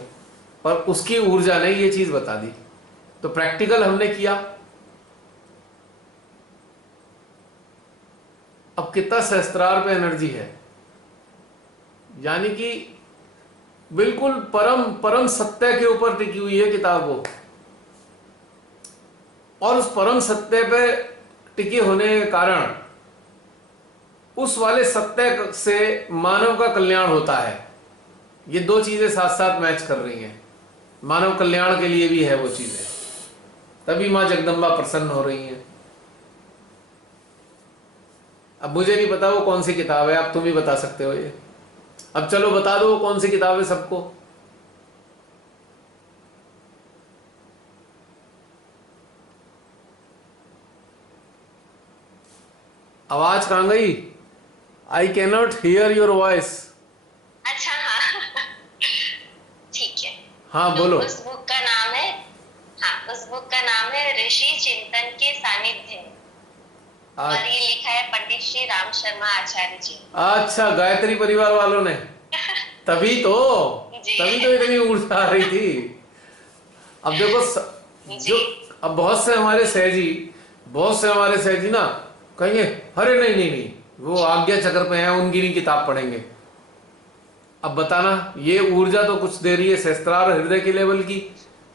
पर उसकी ऊर्जा ने ये चीज बता दी। तो प्रैक्टिकल हमने किया। अब कितना सहस्त्रार पे एनर्जी है, यानी कि बिल्कुल परम परम सत्य के ऊपर टिकी हुई है किताब वो। और उस परम सत्य पे टिके होने के कारण उस वाले सत्य से मानव का कल्याण होता है। ये दो चीजें साथ साथ मैच कर रही हैं, मानव कल्याण के लिए भी है वो चीजें, तभी मां जगदम्बा प्रसन्न हो रही हैं। अब मुझे नहीं पता वो कौन सी किताब है, आप तुम ही बता सकते हो ये। अब चलो बता दो वो कौन सी किताब है सबको। आवाज कहां गई? I can not here your voice. अच्छा हाँ ठीक है। हाँ तो बोलो। उस बुक का नाम है, हाँ उस बुक का नाम है ऋषि चिंतन के सानिध्य में। और ये लिखा है पंडित श्री राम शर्मा आचार्य जी। अच्छा, गायत्री परिवार वालों ने, तभी तो इतनी ऊर्जा आ रही थी। अब देखो जो अब बहुत से हमारे सहजी ना कहेंगे अरे नहीं नहीं नहीं वो आज्ञा चक्र पे हैं, उनकी नहीं किताब पढ़ेंगे। अब बताना, ये ऊर्जा तो कुछ दे रही है सहस्त्रार हृदय के लेवल की,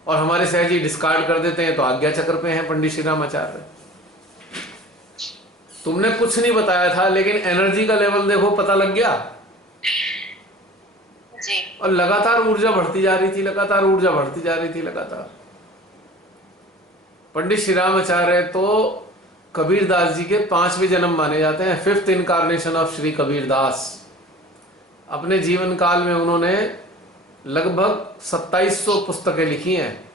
और हमारे सहजी डिस्कार्ड कर देते हैं तो आज्ञा चक्र पे हैं पंडित श्री राम आचार्य। तुमने कुछ नहीं बताया था लेकिन एनर्जी का लेवल देखो, पता लग गया जी। और लगातार ऊर्जा बढ़ती जा रही थी, लगातार ऊर्जा बढ़ती जा रही थी लगातार। पंडित श्री राम आचार्य तो कबीरदास जी के 5वें जन्म माने जाते हैं, 5th incarnation of Shri Kabirdas. अपने जीवन काल में उन्होंने लगभग 2700 पुस्तकें लिखी हैं,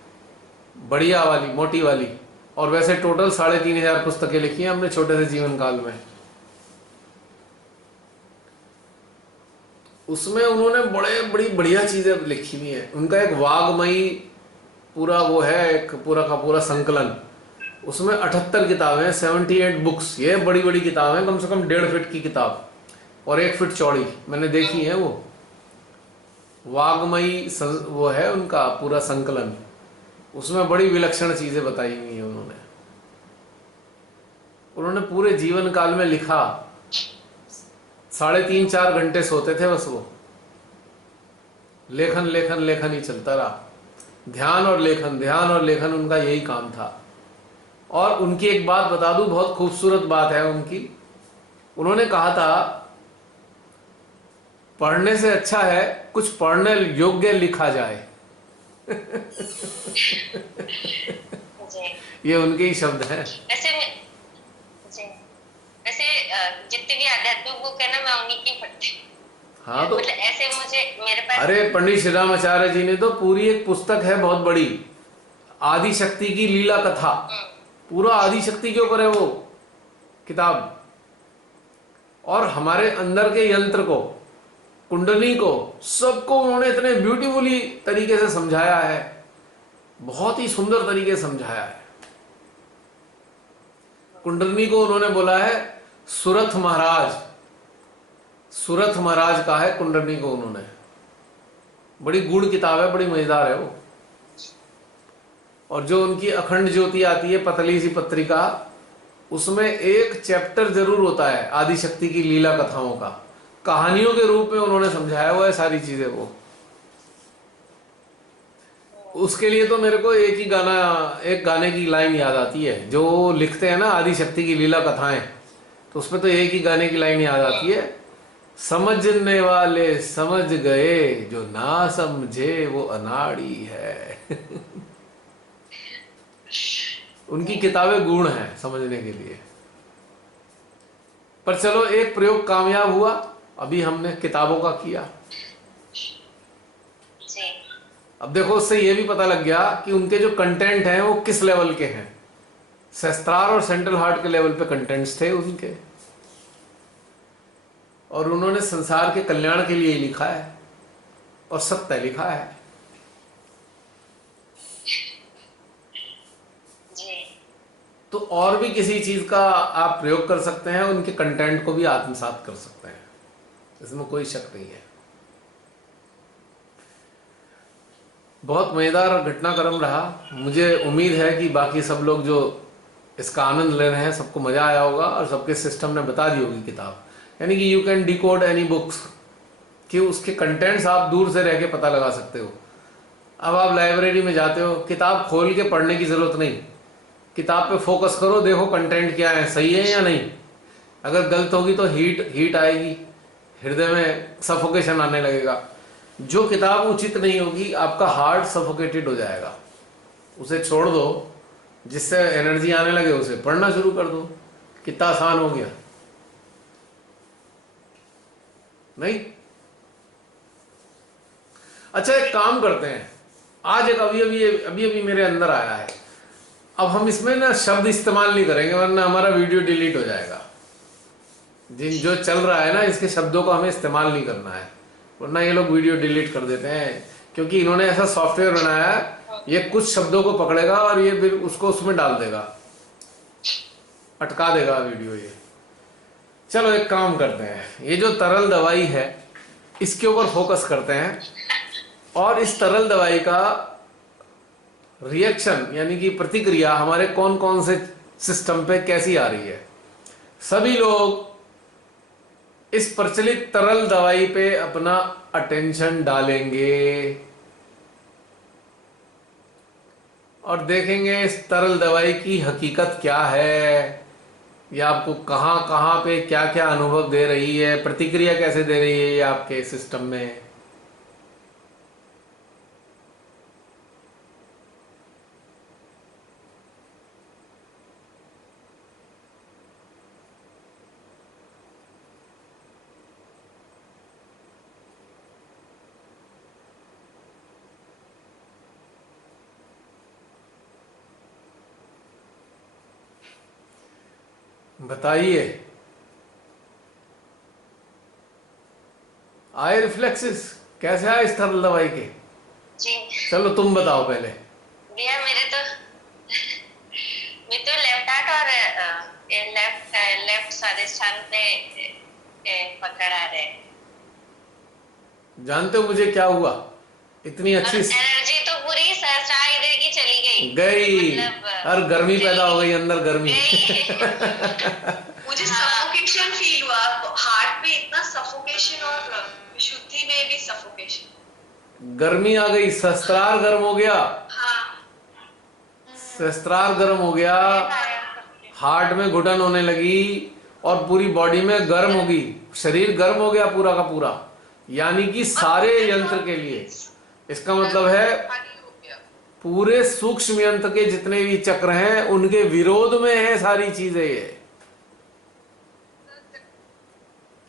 बढ़िया वाली मोटी वाली, और वैसे टोटल 3500 पुस्तकें लिखी हैं अपने छोटे से जीवन काल में। उसमें उन्होंने बड़ी बढ़िया चीजें लिखी हुई हैं। उनका एक वाग्मयी पूरा वो है, एक पूरा का पूरा संकलन, उसमें 78 किताबें, 78 बुक्स। ये बड़ी बड़ी किताबें, कम से कम 1.5 फीट की किताब और 1 फीट चौड़ी, मैंने देखी है। वो वाग्मयी वो है उनका पूरा संकलन, उसमें बड़ी विलक्षण चीजें बताई हुई हैं उन्होंने पूरे जीवन काल में लिखा। 3.5-4 घंटे सोते थे बस वो, लेखन लेखन लेखन ही चलता रहा। ध्यान और लेखन उनका यही काम था। और उनकी एक बात बता दूं, बहुत खूबसूरत बात है उनकी। उन्होंने कहा था पढ़ने से अच्छा है कुछ पढ़ने योग्य लिखा जाए। ये उनके ही शब्द हैं। वैसे जितने भी आध्यात्मिक बुक है ना, मैं उन्हीं की पढ़ती हूँ। हाँ तो मतलब ऐसे मुझे मेरे पास, अरे पंडित श्री राम आचार्य जी ने तो पूरी एक पुस्तक है बहुत बड़ी, आदि शक्ति की लीला कथा, पूरा आदि शक्ति के ऊपर है वो किताब। और हमारे अंदर के यंत्र को, कुंडली को, सबको उन्होंने इतने ब्यूटीफुली तरीके से समझाया है, बहुत ही सुंदर तरीके से समझाया है। कुंडली को उन्होंने बोला है सुरथ महाराज, सुरथ महाराज का है कुंडली को उन्होंने। बड़ी गूढ़ किताब है, बड़ी मजेदार है वो। और जो उनकी अखंड ज्योति आती है, पतली सी पत्रिका, उसमें एक चैप्टर जरूर होता है आदिशक्ति की लीला कथाओं का, कहानियों के रूप में उन्होंने समझाया हुआ है सारी चीजें वो। उसके लिए तो मेरे को एक ही गाना, एक गाने की लाइन याद आती है जो लिखते हैं ना आदि शक्ति की लीला कथाएं, तो उसमें तो एक ही गाने की लाइन याद आती है, समझने वाले समझ गए, जो ना समझे वो अनाड़ी है। उनकी किताबें गुण हैं समझने के लिए। पर चलो एक प्रयोग कामयाब हुआ, अभी हमने किताबों का किया। जी। अब देखो उससे ये भी पता लग गया कि उनके जो कंटेंट हैं वो किस लेवल के हैं। सहस्त्रार और सेंट्रल हार्ट के लेवल पे कंटेंट्स थे उनके, और उन्होंने संसार के कल्याण के लिए लिखा है और सत्य लिखा है। जी। तो और भी किसी चीज का आप प्रयोग कर सकते हैं, उनके कंटेंट को भी आत्मसात कर सकते हैं, इसमें कोई शक नहीं है। बहुत मजेदार घटनाक्रम रहा। मुझे उम्मीद है कि बाकी सब लोग जो इसका आनंद ले रहे हैं सबको मजा आया होगा और सबके सिस्टम ने बता दी होगी किताब, यानी कि you can decode any books, कि उसके कंटेंट्स आप दूर से रह के पता लगा सकते हो। अब आप लाइब्रेरी में जाते हो, किताब खोल के पढ़ने की जरूरत नहीं, किताब पे फोकस करो, देखो कंटेंट क्या है, सही है या नहीं। अगर गलत होगी तो हीट आएगी, हृदय में सफोकेशन आने लगेगा। जो किताब उचित नहीं होगी आपका हार्ट सफोकेटेड हो जाएगा, उसे छोड़ दो, जिससे एनर्जी आने लगे उसे पढ़ना शुरू कर दो। कितना आसान हो गया नहीं? अच्छा एक काम करते हैं, आज एक अभी अभी मेरे अंदर आया है, अब हम इसमें ना शब्द इस्तेमाल नहीं करेंगे वरना हमारा वीडियो डिलीट हो जाएगा। जिन जो चल रहा है ना इसके शब्दों को हमें इस्तेमाल नहीं करना है, वरना ये लोग वीडियो डिलीट कर देते हैं, क्योंकि इन्होंने ऐसा सॉफ्टवेयर बनाया है, ये कुछ शब्दों को पकड़ेगा और ये फिर उसको उसमें डाल देगा, अटका देगा वीडियो ये। चलो एक काम करते हैं, ये जो तरल दवाई है इसके ऊपर फोकस करते हैं, और इस तरल दवाई का रिएक्शन यानी कि प्रतिक्रिया हमारे कौन कौन से सिस्टम पे कैसी आ रही है। सभी लोग इस प्रचलित तरल दवाई पे अपना अटेंशन डालेंगे और देखेंगे इस तरल दवाई की हकीकत क्या है, या आपको कहां कहां पे क्या क्या अनुभव दे रही है, प्रतिक्रिया कैसे दे रही है ये आपके सिस्टम में। बताइए, आए रिफ्लेक्सेस कैसे आए इस तरल दवाई के? जी। चलो तुम बताओ पहले। भैया मेरे तो लेफ्ट हार्ट और लेफ्ट स्वादिष्ठान पे पकड़ आ रहे हैं। जानते हो मुझे क्या हुआ? इतनी अच्छी एनर्जी तो पूरी सहस्त्रार इधर की चली गई मतलब और गर्मी पैदा हो गई अंदर, गर्मी। मुझे सफोकेशन फील हुआ हार्ट में, इतना सफोकेशन और विशुद्धि में भी सफोकेशन। गर्मी आ गई, सहस्त्रार गर्म हो गया। हाँ। सहस्त्रार गर्म हो गया, हार्ट में घुटन होने लगी और पूरी बॉडी में गर्म होगी, शरीर गर्म हो गया पूरा का पूरा, यानी कि सारे यंत्र के लिए। इसका मतलब है पूरे सूक्ष्म यंत्र के जितने भी चक्र हैं उनके विरोध में है सारी चीजें। ये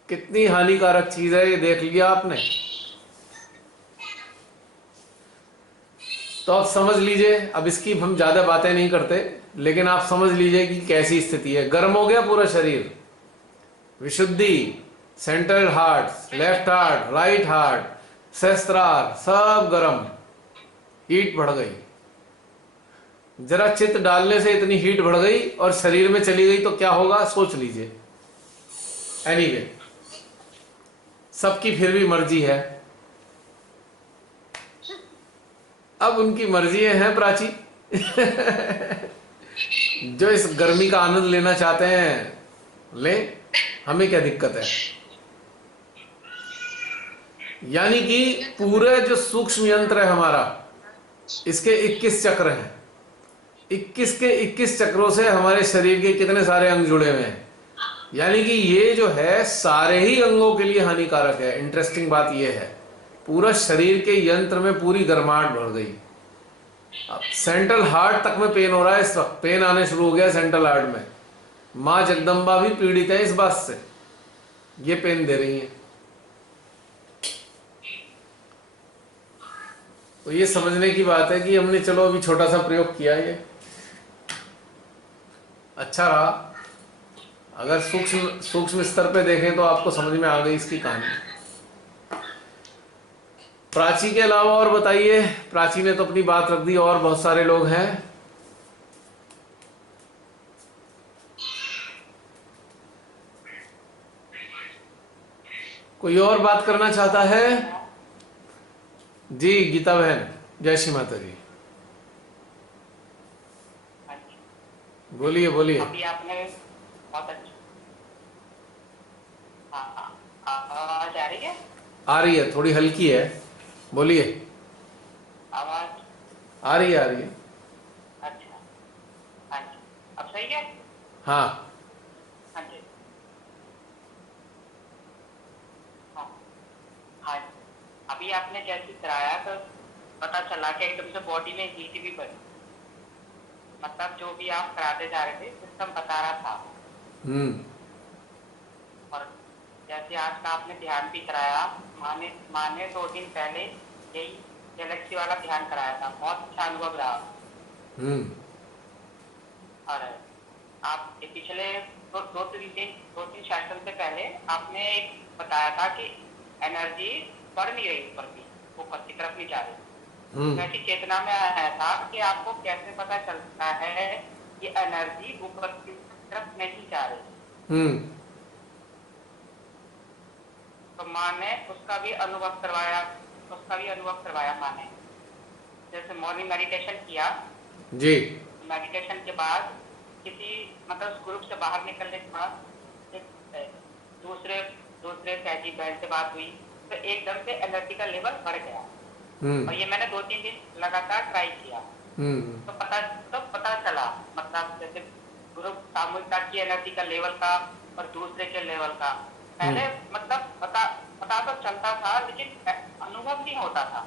कितनी हानिकारक चीज है ये देख लिया आपने। तो आप समझ लीजिए, अब इसकी हम ज्यादा बातें नहीं करते, लेकिन आप समझ लीजिए कि कैसी स्थिति है। गर्म हो गया पूरा शरीर, Vishuddhi, central heart, left heart, right heart, Sahasrara, सब गर्म, हीट बढ़ गई। जरा चित्त डालने से इतनी हीट बढ़ गई और शरीर में चली गई तो क्या होगा सोच लीजिए। एनीवे, सबकी फिर भी मर्जी है। अब उनकी मर्जी है प्राची। जो इस गर्मी का आनंद लेना चाहते हैं ले, हमें क्या दिक्कत है। यानी कि पूरे जो सूक्ष्म यंत्र है हमारा, इसके 21 चक्र हैं। 21 के 21 चक्रों से हमारे शरीर के कितने सारे अंग जुड़े हुए हैं, यानी कि ये जो है सारे ही अंगों के लिए हानिकारक है। इंटरेस्टिंग बात ये है, पूरा शरीर के यंत्र में पूरी गर्माहट बढ़ गई। अब सेंट्रल हार्ट तक में पेन हो रहा है, इस वक्त पेन आने शुरू हो गया सेंट्रल हार्ट में। माँ जगदम्बा भी पीड़ित है इस बात से, ये पेन दे रही है। तो ये समझने की बात है कि हमने चलो अभी छोटा सा प्रयोग किया, ये अच्छा रहा। अगर सूक्ष्म स्तर पे देखें तो आपको समझ में आ गई इसकी कहानी। प्राची के अलावा और बताइए, प्राची ने तो अपनी बात रख दी, और बहुत सारे लोग हैं। कोई और बात करना चाहता है? जी गीता बहन, जय श्री माता जी, बोलिए बोलिए। अभी आपने बहुत अच्छा, हाँ, आवाज आ रही है? आ रही है, थोड़ी हल्की है, बोलिए। आवाज आ रही है, आ रही है। अच्छा, हाँ जी, अब सही है? हाँ हाँ जी, हाँ, हाँ जी। अभी आपने जैसे कराया तो पता चला कि एकदम से बॉडी में हीट भी बढ़ी, मतलब जो भी आप कराते जा रहे थे सिस्टम बता रहा था। और जैसे आज का आपने ध्यान भी कराया, माने 2 दिन पहले यही गैलेक्सी वाला ध्यान कराया था, बहुत अच्छा अनुभव रहा। और आप ये पिछले दो तीन सेशन से पहले आपने एक बताया था कि एनर्जी बढ़ नहीं रही, ऊपर की ऊपर की तरफ नहीं जा रही। वैसी चेतना में आया था कि आपको कैसे पता चलता है कि एनर्जी ऊपर की तरफ नहीं जा रही। तो माँ ने उसका भी अनुभव करवाया माँ ने। जैसे मॉर्निंग मेडिटेशन किया जी, मेडिटेशन के बाद किसी मतलब ग्रुप से बाहर निकलने के बाद एक दूसरे सहजी बहन से बात हुई तो एकदम से एनर्जी का लेवल बढ़ गया। और ये मैंने 2-3 दिन लगातार ट्राई किया। तो पता चला, मतलब जैसे ग्रुप सामूहिकता की एनर्जी का लेवल का और दूसरे के लेवल का पहले मतलब पता तो चलता था लेकिन अनुभव नहीं होता था।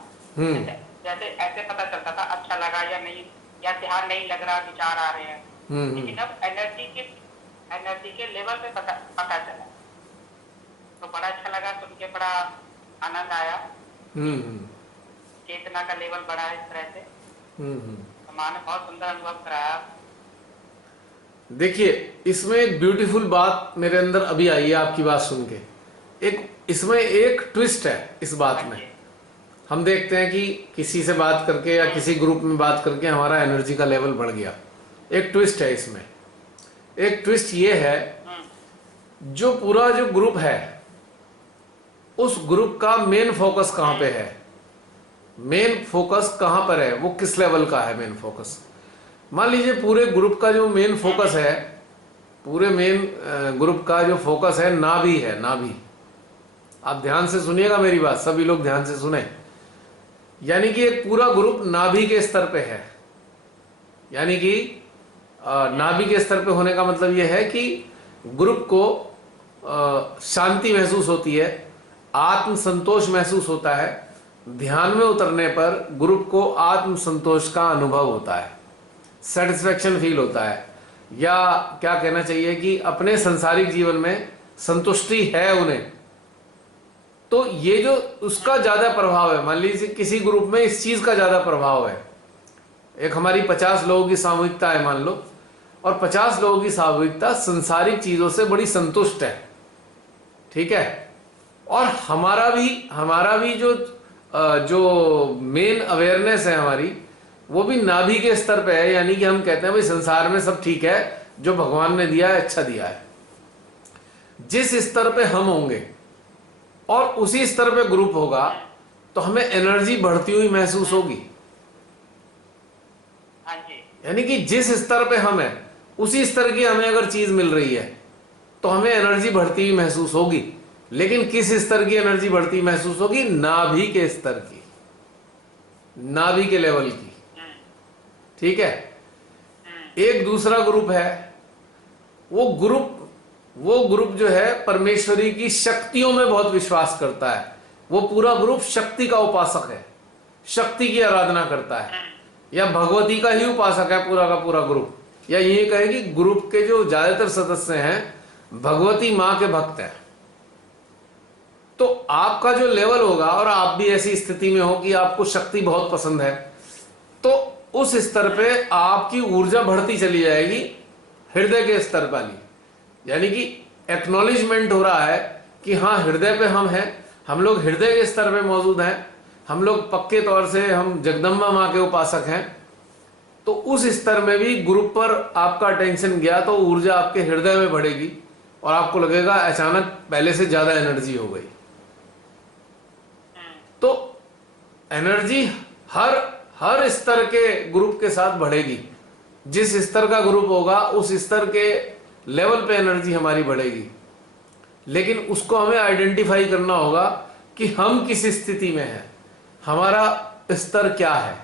जैसे ऐसे पता चलता था अच्छा लगा या नहीं, या ध्यान नहीं लग रहा, विचार आ रहे हैं। लेकिन अब एनर्जी के लेवल पे पता चला तो बड़ा अच्छा लगा, सुन के बड़ा आनंद आया। चेतना का लेवल बढ़ा इस तरह से। तो माँ ने बहुत सुंदर अनुभव कराया। देखिए इसमें एक ब्यूटीफुल बात मेरे अंदर अभी आई है आपकी बात सुन के। इसमें एक ट्विस्ट है इस बात में। हम देखते हैं कि किसी से बात करके या किसी ग्रुप में बात करके हमारा एनर्जी का लेवल बढ़ गया। एक ट्विस्ट है इसमें। एक ट्विस्ट ये है, जो पूरा जो ग्रुप है उस ग्रुप का मेन फोकस कहां पे है, मेन फोकस कहां पर है, वो किस लेवल का है मेन फोकस। मान लीजिए पूरे ग्रुप का जो मेन फोकस है, पूरे मेन ग्रुप का जो फोकस है नाभि है, नाभि। आप ध्यान से सुनिएगा मेरी बात, सभी लोग ध्यान से सुने। यानी कि एक पूरा ग्रुप नाभि के स्तर पे है। यानी कि नाभि के स्तर पे होने का मतलब यह है कि ग्रुप को शांति महसूस होती है, आत्म संतोष महसूस होता है। ध्यान में उतरने पर ग्रुप को आत्म संतोष का अनुभव होता है, सेटिस्फेक्शन फील होता है, या क्या कहना चाहिए कि अपने सांसारिक जीवन में संतुष्टि है उन्हें। तो ये जो उसका ज्यादा प्रभाव है, मान लीजिए किसी ग्रुप में इस चीज का ज्यादा प्रभाव है। एक हमारी 50 लोगों की सामूहिकता है मान लो, और 50 लोगों की सामूहिकता संसारिक चीजों से बड़ी संतुष्ट है, ठीक है। और हमारा भी जो मेन अवेयरनेस है हमारी, वो भी नाभि के स्तर पे है। यानी कि हम कहते हैं भाई संसार में सब ठीक है, जो भगवान ने दिया है अच्छा दिया है। जिस स्तर पे हम होंगे और उसी स्तर पे ग्रुप होगा तो हमें एनर्जी बढ़ती हुई महसूस होगी। यानी कि जिस स्तर पे हम हैं उसी स्तर की हमें अगर चीज मिल रही है तो हमें एनर्जी बढ़ती हुई महसूस होगी। लेकिन किस स्तर की एनर्जी बढ़ती महसूस होगी? नाभि के स्तर की, नाभि के लेवल की। ठीक है। एक दूसरा ग्रुप है, वो ग्रुप जो है परमेश्वरी की शक्तियों में बहुत विश्वास करता है। वो पूरा ग्रुप शक्ति का उपासक है, शक्ति की आराधना करता है, या भगवती का ही उपासक है पूरा का पूरा ग्रुप। या ये कहे कि ग्रुप के जो ज्यादातर सदस्य हैं भगवती माँ के भक्त हैं। तो आपका जो लेवल होगा, और आप भी ऐसी स्थिति में हो कि आपको शक्ति बहुत पसंद है, तो उस स्तर पे आपकी ऊर्जा बढ़ती चली जाएगी हृदय के स्तर वाली। यानी कि एक्नॉलेजमेंट हो रहा है कि हाँ, हृदय पे हम हैं, हम लोग हृदय के स्तर पे मौजूद हैं, हम लोग पक्के तौर से हम जगदम्बा माँ के उपासक हैं। तो उस स्तर में भी ग्रुप पर आपका अटेंशन गया तो ऊर्जा आपके हृदय में बढ़ेगी और आपको लगेगा अचानक पहले से ज्यादा एनर्जी हो गई। तो एनर्जी हर स्तर के ग्रुप के साथ बढ़ेगी। जिस स्तर का ग्रुप होगा उस स्तर के लेवल पे एनर्जी हमारी बढ़ेगी, लेकिन उसको हमें आइडेंटिफाई करना होगा कि हम किस स्थिति में हैं, हमारा स्तर क्या है।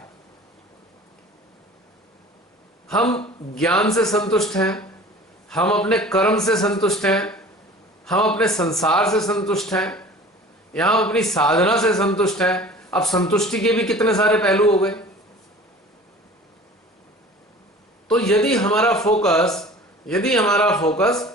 हम ज्ञान से संतुष्ट हैं, हम अपने कर्म से संतुष्ट हैं, हम अपने संसार से संतुष्ट हैं, या हम अपनी साधना से संतुष्ट हैं। अब संतुष्टि के भी कितने सारे पहलू हो गए। तो यदि हमारा फोकस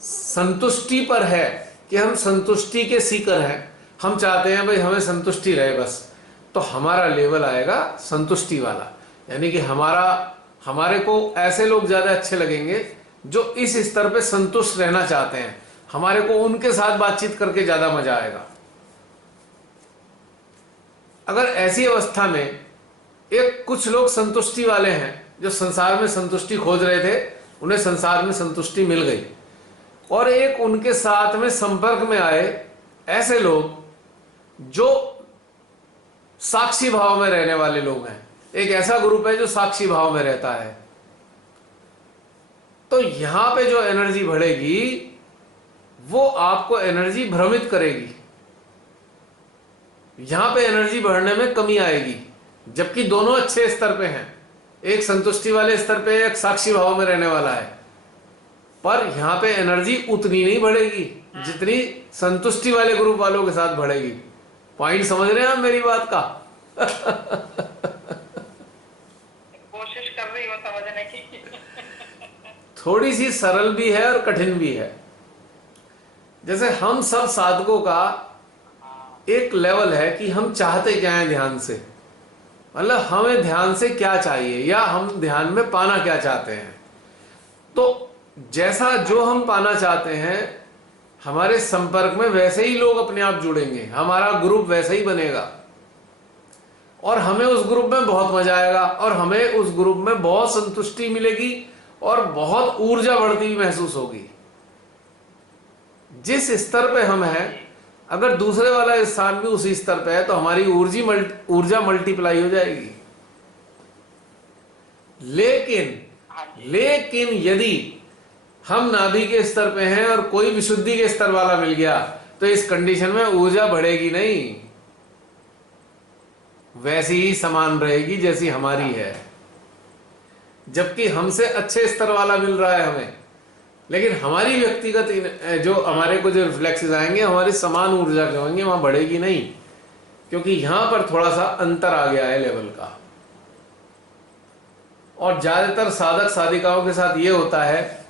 संतुष्टि पर है कि हम संतुष्टि के सीकर हैं, हम चाहते हैं भाई हमें संतुष्टि रहे बस, तो हमारा लेवल आएगा संतुष्टि वाला। यानी कि हमारे को ऐसे लोग ज्यादा अच्छे लगेंगे जो इस स्तर पे संतुष्ट रहना चाहते हैं। हमारे को उनके साथ बातचीत करके ज्यादा मजा आएगा। अगर ऐसी अवस्था में कुछ लोग संतुष्टि वाले हैं जो संसार में संतुष्टि खोज रहे थे, उन्हें संसार में संतुष्टि मिल गई, और एक उनके साथ में संपर्क में आए ऐसे लोग जो साक्षी भाव में रहने वाले लोग हैं। एक ऐसा ग्रुप है जो साक्षी भाव में रहता है। तो यहां पे जो एनर्जी बढ़ेगी वो आपको एनर्जी भ्रमित करेगी, यहां पे एनर्जी बढ़ने में कमी आएगी। जबकि दोनों अच्छे स्तर पे हैं, एक संतुष्टि वाले स्तर पे, एक साक्षी भाव में रहने वाला है, पर यहां पे एनर्जी उतनी नहीं बढ़ेगी जितनी संतुष्टि वाले ग्रुप वालों के साथ बढ़ेगी। पॉइंट समझ रहे हैं आप मेरी बात का? कोशिश कर रही हो समझने की। थोड़ी सी सरल भी है और कठिन भी है। जैसे हम सब साधकों का एक लेवल है कि हम चाहते क्या हैं ध्यान से, मतलब हमें ध्यान से क्या चाहिए या हम ध्यान में पाना क्या चाहते हैं। तो जैसा जो हम पाना चाहते हैं, हमारे संपर्क में वैसे ही लोग अपने आप जुड़ेंगे, हमारा ग्रुप वैसा ही बनेगा, और हमें उस ग्रुप में बहुत मजा आएगा, और हमें उस ग्रुप में बहुत संतुष्टि मिलेगी और बहुत ऊर्जा बढ़ती हुई महसूस होगी। जिस स्तर पे हम हैं, अगर दूसरे वाला स्थान भी उसी स्तर पे है तो हमारी ऊर्जा मल्टीप्लाई हो जाएगी। लेकिन यदि हम नाभि के स्तर पे हैं और कोई विशुद्धि के स्तर वाला मिल गया तो इस कंडीशन में ऊर्जा बढ़ेगी नहीं, वैसी ही समान रहेगी जैसी हमारी है। जबकि हमसे अच्छे स्तर वाला मिल रहा है हमें, लेकिन हमारी व्यक्तिगत जो हमारे को जो रिफ्लेक्सेस आएंगे हमारी समान ऊर्जा के होंगे, वहां बढ़ेगी नहीं, क्योंकि यहां पर थोड़ा सा अंतर आ गया है लेवल का। और ज्यादातर साधक साधिकाओं के साथ ये होता है,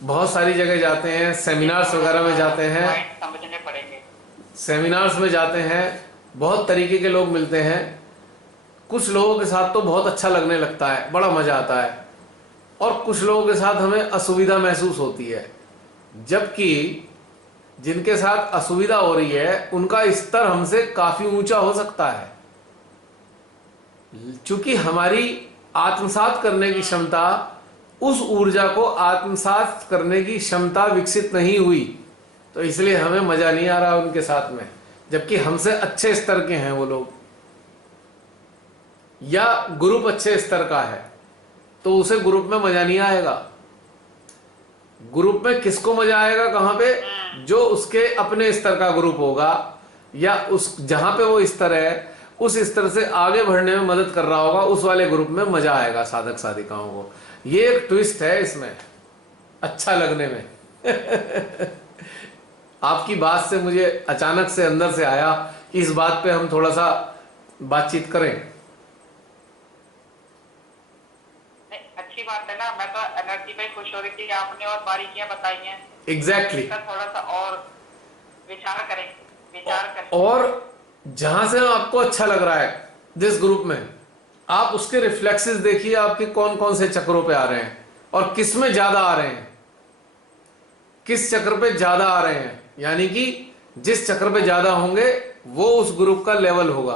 बहुत सारी जगह जाते हैं, सेमिनार्स वगैरह में जाते हैं, समझने पड़ेंगे, सेमिनार्स में जाते हैं, बहुत तरीके के लोग मिलते हैं। कुछ लोगों के साथ तो बहुत अच्छा लगने लगता है, बड़ा मजा आता है, और कुछ लोगों के साथ हमें असुविधा महसूस होती है। जबकि जिनके साथ असुविधा हो रही है उनका स्तर हमसे काफी ऊंचा हो सकता है, क्योंकि हमारी आत्मसात करने की क्षमता, उस ऊर्जा को आत्मसात करने की क्षमता विकसित नहीं हुई, तो इसलिए हमें मजा नहीं आ रहा उनके साथ में। जबकि हमसे अच्छे स्तर के हैं वो लोग, या ग्रुप अच्छे स्तर का है, तो उसे ग्रुप में मजा नहीं आएगा। ग्रुप में किसको मजा आएगा? कहां पे? जो उसके अपने स्तर का ग्रुप होगा, या उस जहां पे वो स्तर है उस स्तर से आगे बढ़ने में मदद कर रहा होगा, उस वाले ग्रुप में मजा आएगा साधक साधिकाओं को। ये एक ट्विस्ट है इसमें, अच्छा लगने में। आपकी बात से मुझे अचानक से अंदर से आया कि इस बात पे हम थोड़ा सा बातचीत करें। नहीं, अच्छी बात है ना। मैं तो एनर्जी पे खुश हो रही थी, आपने और बारीकियां बताई हैं। एग्जैक्टली थोड़ा सा और विचार करें। और जहां से आपको अच्छा लग रहा है जिस ग्रुप में, आप उसके रिफ्लेक्सेस देखिए, आपके कौन कौन से चक्रों पे आ रहे हैं और किस में ज्यादा आ रहे हैं, किस चक्र पे ज्यादा आ रहे हैं। यानी कि जिस चक्र पे ज्यादा होंगे वो उस ग्रुप का लेवल होगा।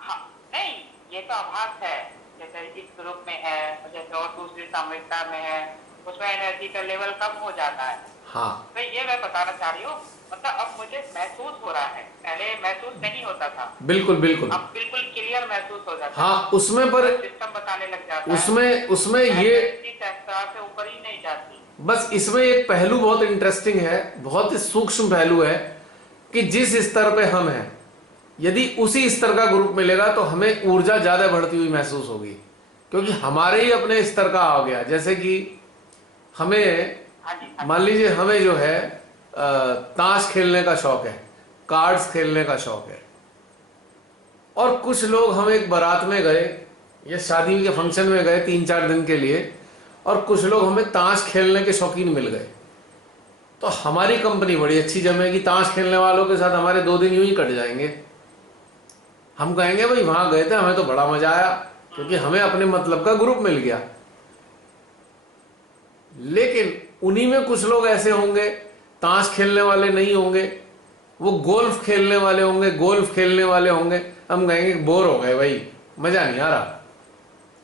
हाँ, नहीं, ये तो आभास है। जैसे इस ग्रुप में है, जैसे और दूसरी सामूहिकता में है, उसमें एनर्जी का लेवल कम हो जाता है। हाँ, तो ये मैं बताना चाह रही हूँ, मतलब अब मुझे महसूस हो रहा है, पहले महसूस नहीं होता था। बिल्कुल बिल्कुल। अब बिल्कुल क्लियर महसूस हो जाता है। हाँ, उसमें पर सिस्टम बताने लग जाता उसमें है। ये सहस्त्रार से ऊपर ही नहीं जाती। बस इसमें एक पहलू बहुत इंटरेस्टिंग है, बहुत ही सूक्ष्म पहलू है कि जिस स्तर पे हम हैं, यदि उसी स्तर का ग्रुप मिलेगा तो हमें ऊर्जा ज्यादा बढ़ती हुई महसूस होगी, क्योंकि हमारे ही अपने स्तर का आ गया। जैसे कि हमें, हाँ जी, मान लीजिए हमें जो है ताश खेलने का शौक है, कार्ड्स खेलने का शौक है, और कुछ लोग, हम एक बारात में गए या शादी के फंक्शन में गए 3-4 दिन के लिए, और कुछ लोग हमें ताश खेलने के शौकीन मिल गए, तो हमारी कंपनी बड़ी अच्छी जमेगी। ताश खेलने वालों के साथ हमारे 2 दिन यूं ही कट जाएंगे। हम कहेंगे भाई वहां गए थे, हमें तो बड़ा मजा आया, क्योंकि हमें अपने मतलब का ग्रुप मिल गया। लेकिन उन्हीं में कुछ लोग ऐसे होंगे, ताश खेलने वाले नहीं होंगे, वो गोल्फ खेलने वाले होंगे, गोल्फ खेलने वाले होंगे। हम कहेंगे बोर हो गए भाई, मजा नहीं आ रहा।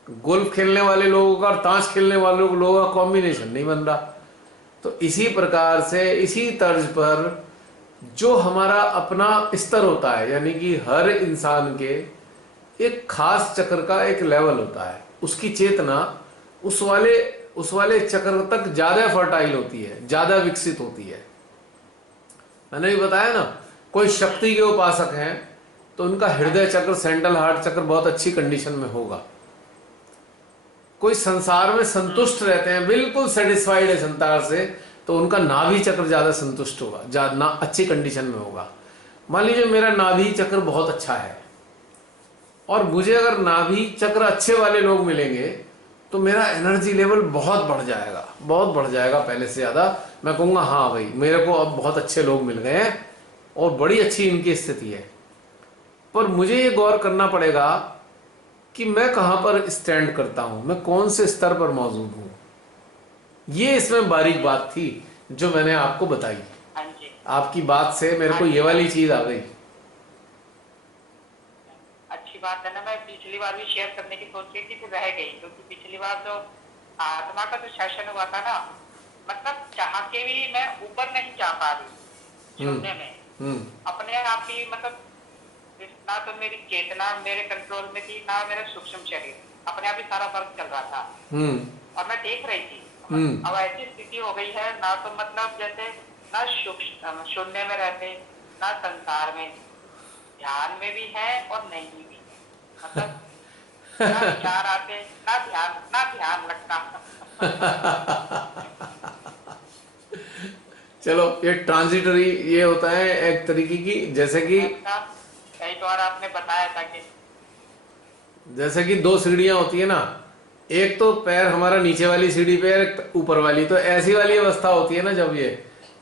गोल्फ खेलने वाले लोगों का और ताश खेलने वाले लोगों का कॉम्बिनेशन नहीं बन रहा। तो इसी प्रकार से, इसी तर्ज पर जो हमारा अपना स्तर होता है, यानी कि हर इंसान के एक खास चक्र का एक लेवल होता है, उसकी चेतना उस वाले चक्र तक ज्यादा फर्टाइल होती है, ज्यादा विकसित होती है। मैंने भी बताया ना, कोई शक्ति के उपासक हैं तो उनका हृदय चक्र, सेंट्रल हार्ट चक्र बहुत अच्छी कंडीशन में होगा। कोई संसार में संतुष्ट रहते हैं, बिल्कुल सेटिस्फाइड है संसार से, तो उनका नाभि चक्र ज्यादा संतुष्ट होगा, ज्यादा अच्छी कंडीशन में होगा। मान लीजिए मेरा नाभि चक्र बहुत अच्छा है, और मुझे अगर नाभि चक्र अच्छे वाले लोग मिलेंगे तो मेरा एनर्जी लेवल बहुत बढ़ जाएगा, बहुत बढ़ जाएगा पहले से ज्यादा। मैं कहूँगा हाँ भाई, मेरे को अब बहुत अच्छे लोग मिल गए हैं और बड़ी अच्छी इनकी स्थिति है। पर मुझे ये गौर करना पड़ेगा कि मैं कहाँ पर स्टैंड करता हूँ, मैं कौन से स्तर पर मौजूद हूँ। ये इसमें बारीक बात थी जो मैंने आपको बताई। हाँ जी, आपकी बात से मेरे को ये वाली चीज आ गई। अच्छी बात है ना। मैं पिछली बार भी शेयर करने की सोच रही थी, फिर रह गई, क्योंकि पिछली बार जो आत्मा का जो सेशन हुआ था ना, मतलब चाह के भी मैं ऊपर नहीं जा पा रही सुनने में। अपने आप ही, मतलब ना तो मेरी चेतना मेरे कंट्रोल में थी, ना मेरा सूक्ष्म शरीर, अपने आप ही सारा वर्क चल रहा था और मैं देख रही थी। अब ऐसी स्थिति हो गई है ना, तो मतलब जैसे ना शून्य में रहते, ना संसार में, ध्यान में भी है और नहीं भी, मतलब ना विचार आते, ना ध्यान लगता। चलो, ये ट्रांजिटरी ये होता है एक तरीके की, जैसे कि कई बार आपने बताया था कि जैसे कि 2 सीढ़ियां होती है ना, एक तो पैर हमारा नीचे वाली सीढ़ी पे, एक ऊपर वाली। तो ऐसी वाली अवस्था होती है ना, जब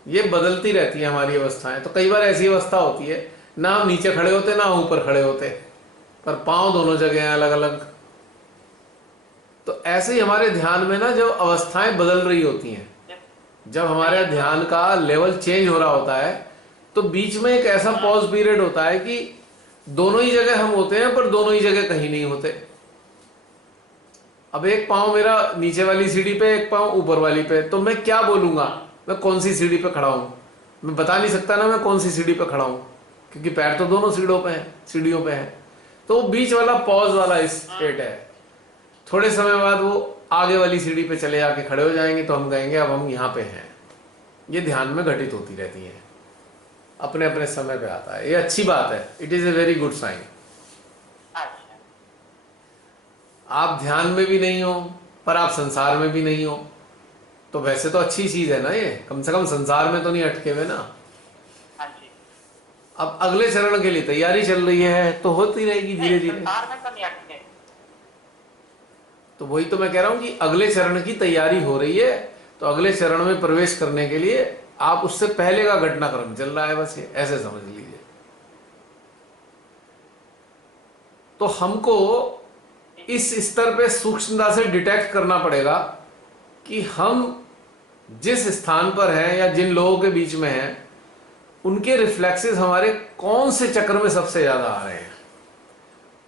ये बदलती रहती है हमारी अवस्थाएं। तो कई बार ऐसी अवस्था होती है ना, हम नीचे खड़े होते ना ऊपर खड़े होते, पर पांव दोनों जगह हैं अलग अलग। तो ऐसे ही हमारे ध्यान में ना, जब अवस्थाएं बदल रही होती हैं, जब हमारे ध्यान का लेवल चेंज हो रहा होता है, तो बीच में एक ऐसा पॉज पीरियड होता है कि दोनों ही जगह हम होते हैं, पर दोनों ही जगह कहीं नहीं होते। अब एक पांव मेरा नीचे वाली सीढ़ी पे, एक पांव ऊपर वाली पे, तो मैं क्या बोलूंगा, मैं कौन सी सीढ़ी पे खड़ा हूं? मैं बता नहीं सकता ना मैं कौन सी सीढ़ी पे खड़ा हूं, क्योंकि पैर तो दोनों सीढ़ियों पे है। तो वो बीच वाला पॉज वाला स्टेट है। थोड़े समय बाद वो आगे वाली सीढ़ी पे चले जाके खड़े हो जाएंगे, तो हम कहेंगे अब हम यहाँ पे हैं। ये ध्यान में घटित होती रहती है। अपने अपने समय पे आता है। ये अच्छी बात है, it is a very good sign. अच्छा। आप ध्यान में भी नहीं हो पर आप संसार में भी नहीं हो, तो वैसे तो अच्छी चीज है ना, ये कम से कम संसार में तो नहीं अटके हुए ना। हाँ जी। अब अगले चरण के लिए तैयारी चल रही है तो होती रहेगी धीरे नहीं, धीरे। संसार में तो नहीं अटके। तो वही तो मैं कह रहा हूं कि अगले चरण की तैयारी हो रही है, तो अगले चरण में प्रवेश करने के लिए आप उससे पहले का घटनाक्रम चल रहा है, बस ये ऐसे समझ लीजिए। तो हमको इस स्तर पे सूक्ष्मता से डिटेक्ट करना पड़ेगा कि हम जिस स्थान पर हैं या जिन लोगों के बीच में हैं, उनके रिफ्लेक्सेस हमारे कौन से चक्र में सबसे ज्यादा आ रहे हैं।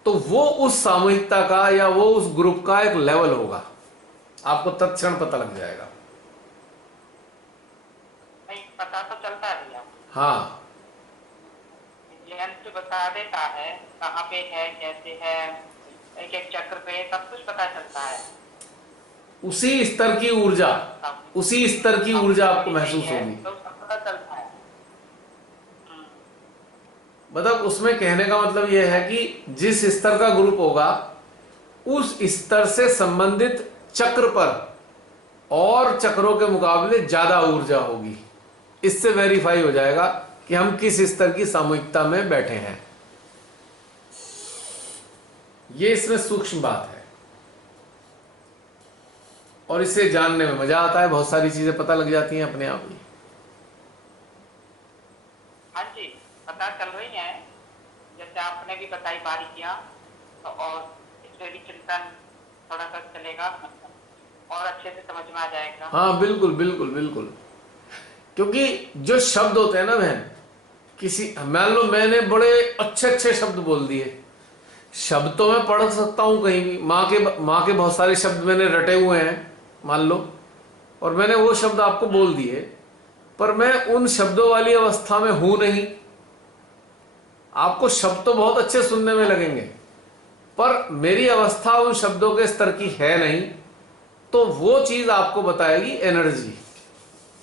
तो वो उस सामूहिकता का या वो उस ग्रुप का एक लेवल होगा, आपको तत्क्षण पता लग जाएगा। नहीं, पता तो चलता है भैया। हाँ, यंत्र बता देता है कहाँ पे है, कैसे है, एक एक चक्र पे सब कुछ पता चलता है। उसी स्तर की ऊर्जा, उसी स्तर की ऊर्जा आपको महसूस है, होगी। तो सब पता चलता है। मतलब उसमें कहने का मतलब यह है कि जिस स्तर का ग्रुप होगा उस स्तर से संबंधित चक्र पर और चक्रों के मुकाबले ज्यादा ऊर्जा होगी। इससे वेरीफाई हो जाएगा कि हम किस स्तर की सामूहिकता में बैठे हैं। ये इसमें सूक्ष्म बात है और इसे जानने में मजा आता है, बहुत सारी चीजें पता लग जाती हैं अपने आप ही। हाँ जी, पता चल रही है। जैसे आपने भी बताई बारीकियां, तो और इसमें भी चिंतन थोड़ा सा चलेगा और अच्छे से समझ में आ जाएगा। हाँ बिल्कुल बिल्कुल बिल्कुल। क्योंकि जो शब्द होते हैं ना बहन, किसी मान लो मैंने बड़े अच्छे अच्छे शब्द बोल दिए, शब्द तो मैं पढ़ सकता हूं कहीं भी, माँ के बहुत सारे शब्द मैंने रटे हुए हैं मान लो, और मैंने वो शब्द आपको बोल दिए, पर मैं उन शब्दों वाली अवस्था में हूं नहीं। आपको शब्द तो बहुत अच्छे सुनने में लगेंगे पर मेरी अवस्था उन शब्दों के स्तर की है नहीं, तो वो चीज आपको बताएगी एनर्जी,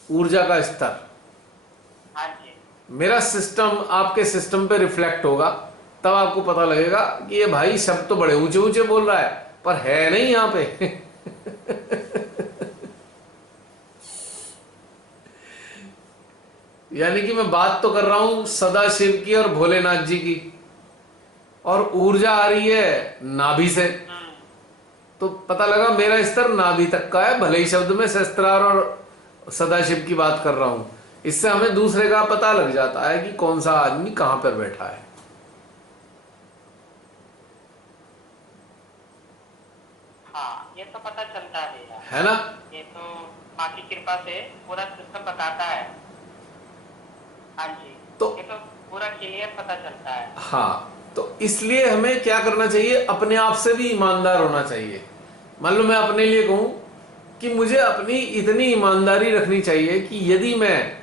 ऊर्जा का स्तर। हाँ जी। मेरा सिस्टम आपके सिस्टम पे रिफ्लेक्ट होगा, तब आपको पता लगेगा कि ये भाई शब्द तो बड़े ऊंचे ऊंचे बोल रहा है पर है नहीं यहां पे। यानी कि मैं बात तो कर रहा हूं सदाशिव की और भोलेनाथ जी की, और ऊर्जा आ रही है नाभि से, तो पता लगा मेरा स्तर नाभि तक का है, भले ही शब्द में सहस्त्रार और सदाशिव की बात कर रहा हूं। इससे हमें दूसरे का पता लग जाता है कि कौन सा आदमी कहां पर बैठा है। हाँ, ये तो पता चलता है भैया। है ना? ये तो माँ की कृपा से पूरा सिस्टम बताता है। हाँ जी, तो ये तो पूरा क्लियर पता चलता है। हाँ, तो इसलिए हमें क्या करना चाहिए, अपने आप से भी ईमानदार होना चाहिए। मान लो मैं अपने लिए कहूं कि मुझे अपनी इतनी ईमानदारी रखनी चाहिए कि यदि मैं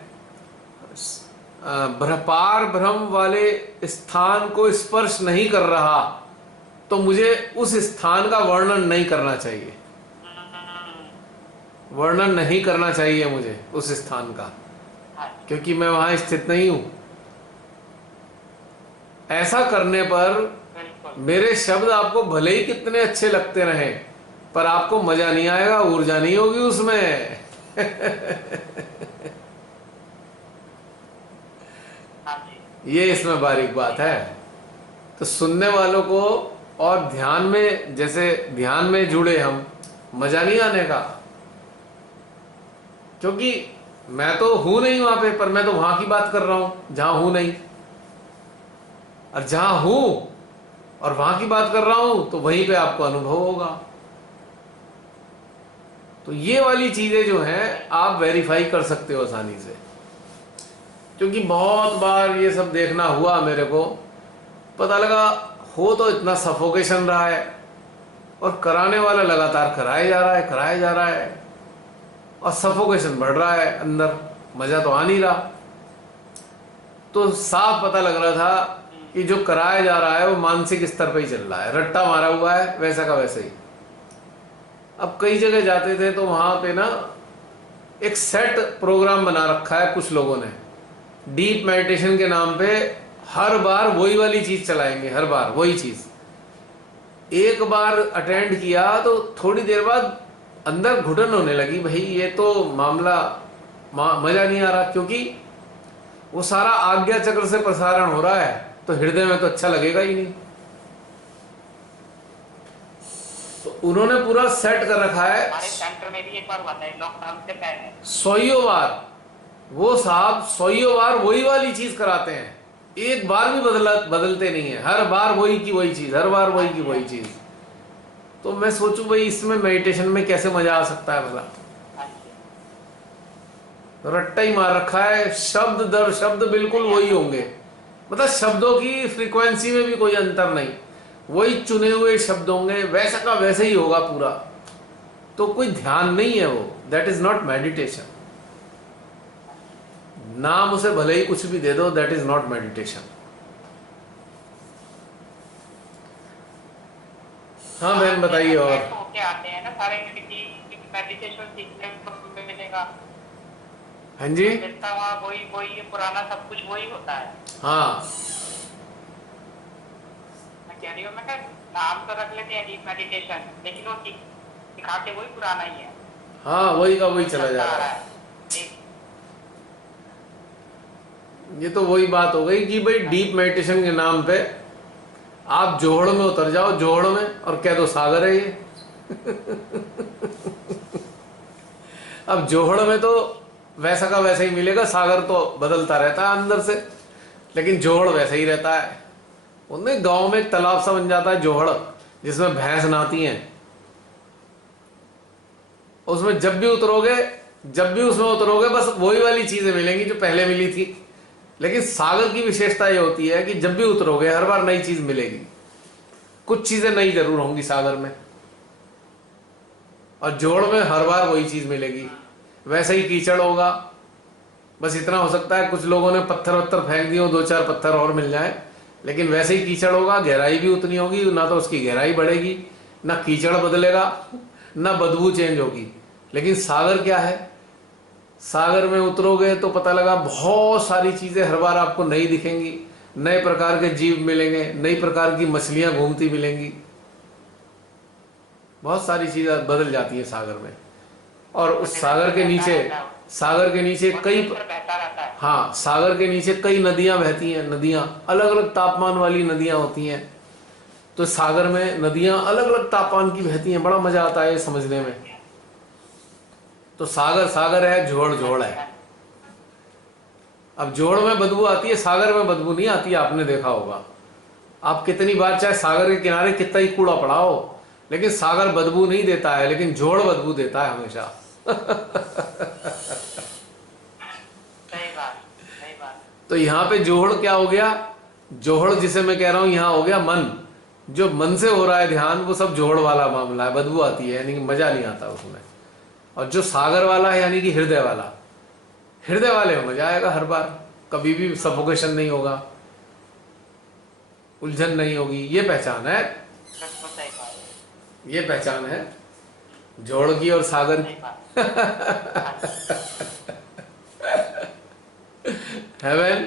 पार ब्रह्म वाले स्थान को स्पर्श नहीं कर रहा तो मुझे उस स्थान का वर्णन नहीं करना चाहिए, वर्णन नहीं करना चाहिए मुझे उस स्थान का, हाँ, क्योंकि मैं वहां स्थित नहीं हूं। ऐसा करने पर बिल्कुल। मेरे शब्द आपको भले ही कितने अच्छे लगते रहे पर आपको मजा नहीं आएगा, ऊर्जा नहीं होगी उसमें। हाँ जी। ये इसमें बारीक बात है। तो सुनने वालों को और ध्यान में, जैसे ध्यान में जुड़े हम, मजा नहीं आने का, क्योंकि मैं तो हूं नहीं वहां पे, पर मैं तो वहां की बात कर रहा हूं जहां हूं नहीं, और जहां हूं और वहां की बात कर रहा हूं तो वहीं पे आपको अनुभव होगा। तो ये वाली चीजें जो हैं आप वेरीफाई कर सकते हो आसानी से, क्योंकि बहुत बार ये सब देखना हुआ मेरे को, पता लगा हो तो इतना सफोकेशन रहा है और कराने वाला लगातार कराए जा रहा है, कराए जा रहा है, और सफोकेशन बढ़ रहा है अंदर, मजा तो आ नहीं रहा। तो साफ पता लग रहा था कि जो कराया जा रहा है वो मानसिक स्तर पे ही चल रहा है, रट्टा मारा हुआ है वैसा का वैसे ही। अब कई जगह जाते थे तो वहां पे ना एक सेट प्रोग्राम बना रखा है कुछ लोगों ने डीप मेडिटेशन के नाम पे हर बार वही वाली चीज चलाएंगे, हर बार वही चीज। एक बार अटेंड किया तो थोड़ी देर बाद अंदर घुटन होने लगी, भाई ये तो मामला मजा नहीं आ रहा, क्योंकि वो सारा आज्ञा चक्र से प्रसारण हो रहा है, तो हृदय में तो अच्छा लगेगा ही नहीं। तो उन्होंने पूरा सेट कर रखा है। हमारे सेंटर में भी एक बार हुआ था लॉकडाउन से पहले, 100 बार वो साहब 100 बार वही वाली चीज कराते हैं, एक बार भी बदलते नहीं है, हर बार वही की वही चीज, हर बार वही की वही चीज। तो मैं सोचूं भाई इसमें मेडिटेशन में कैसे मजा आ सकता है भला। हाँ जी, रट्टा ही मार रखा है, शब्द दर शब्द बिल्कुल वही होंगे, मतलब शब्दों की फ्रीक्वेंसी में भी कोई अंतर नहीं, वही चुने हुए शब्द होंगे, वैसा का वैसे ही होगा पूरा। तो कोई ध्यान नहीं है वो, दैट इज नॉट मेडिटेशन। नाम उसे भले ही कुछ भी दे दो, दैट इज नॉट मेडिटेशन। हाँ बहन बताइए। और होके आते हैं ना सारे, मेडिटेशन सीखने को मिलेगा। हाँ जी, मिलता वहाँ वही वही पुराना सब कुछ वही होता है। हाँ मैं कह रही हूँ, मैं नाम तो रख लेते हैं डीप मेडिटेशन, लेकिन वो सिखाते वही पुराना ही है। हाँ वही का वही चला जा रहा है। एक ये तो वही बात हो गई कि भाई डीप मेडिटेशन के नाम पे आप जोहड़ में उतर जाओ, जोहड़ में, और कह दो सागर है ये। अब जोहड़ में तो वैसा का वैसा ही मिलेगा, सागर तो बदलता रहता है अंदर से, लेकिन जोहड़ वैसा ही रहता है। उनमें गांव में एक तालाब सा बन जाता है जोहड़, जिसमें भैंस नहाती हैं। उसमें जब भी उसमें उतरोगे बस वही वाली चीजें मिलेंगी जो पहले मिली थी। लेकिन सागर की विशेषता ये होती है कि जब भी उतरोगे हर बार नई चीज मिलेगी, कुछ चीजें नई जरूर होंगी सागर में, और जोड़ में हर बार वही चीज मिलेगी। वैसे ही कीचड़ होगा, बस इतना हो सकता है कुछ लोगों ने पत्थर वत्थर फेंक दिए, 2-4 पत्थर और मिल जाए, लेकिन वैसे ही कीचड़ होगा, गहराई भी उतनी होगी, ना तो उसकी गहराई बढ़ेगी, ना कीचड़ बदलेगा, ना बदबू चेंज होगी। लेकिन सागर क्या है, सागर में उतरोगे तो पता लगा बहुत सारी चीजें हर बार आपको नई दिखेंगी, नए प्रकार के जीव मिलेंगे, नई प्रकार की मछलियां घूमती मिलेंगी, बहुत सारी चीजें बदल जाती है सागर में। और उस सागर के नीचे कई, बहता रहता है। हाँ सागर के नीचे कई नदियां बहती हैं, नदियां अलग अलग तापमान वाली नदियां होती हैं। तो सागर में नदियां अलग अलग तापमान की बहती हैं, बड़ा मजा आता है ये समझने में। तो सागर सागर है, जोड़ जोड़ है। अब जोड़ में बदबू आती है, सागर में बदबू नहीं आती है, आपने देखा होगा। आप कितनी बार चाहे सागर के किनारे कितना ही कूड़ा पड़ा हो, लेकिन सागर बदबू नहीं देता है, लेकिन जोड़ बदबू देता है हमेशा। सही बात। तो यहाँ पे जोड़ क्या हो गया, जोड़ जिसे मैं कह रहा हूं यहाँ हो गया मन। जो मन से हो रहा है ध्यान, वो सब जोड़ वाला मामला है, बदबू आती है, यानी कि मजा नहीं आता उसमें। और जो सागर वाला है यानी कि हृदय वाला, हृदय वाले में मजा आएगा हर बार, कभी भी सफोकेशन नहीं होगा, उलझन नहीं होगी। ये पहचान है, ये पहचान है जोड़ की और सागर की। है बहन?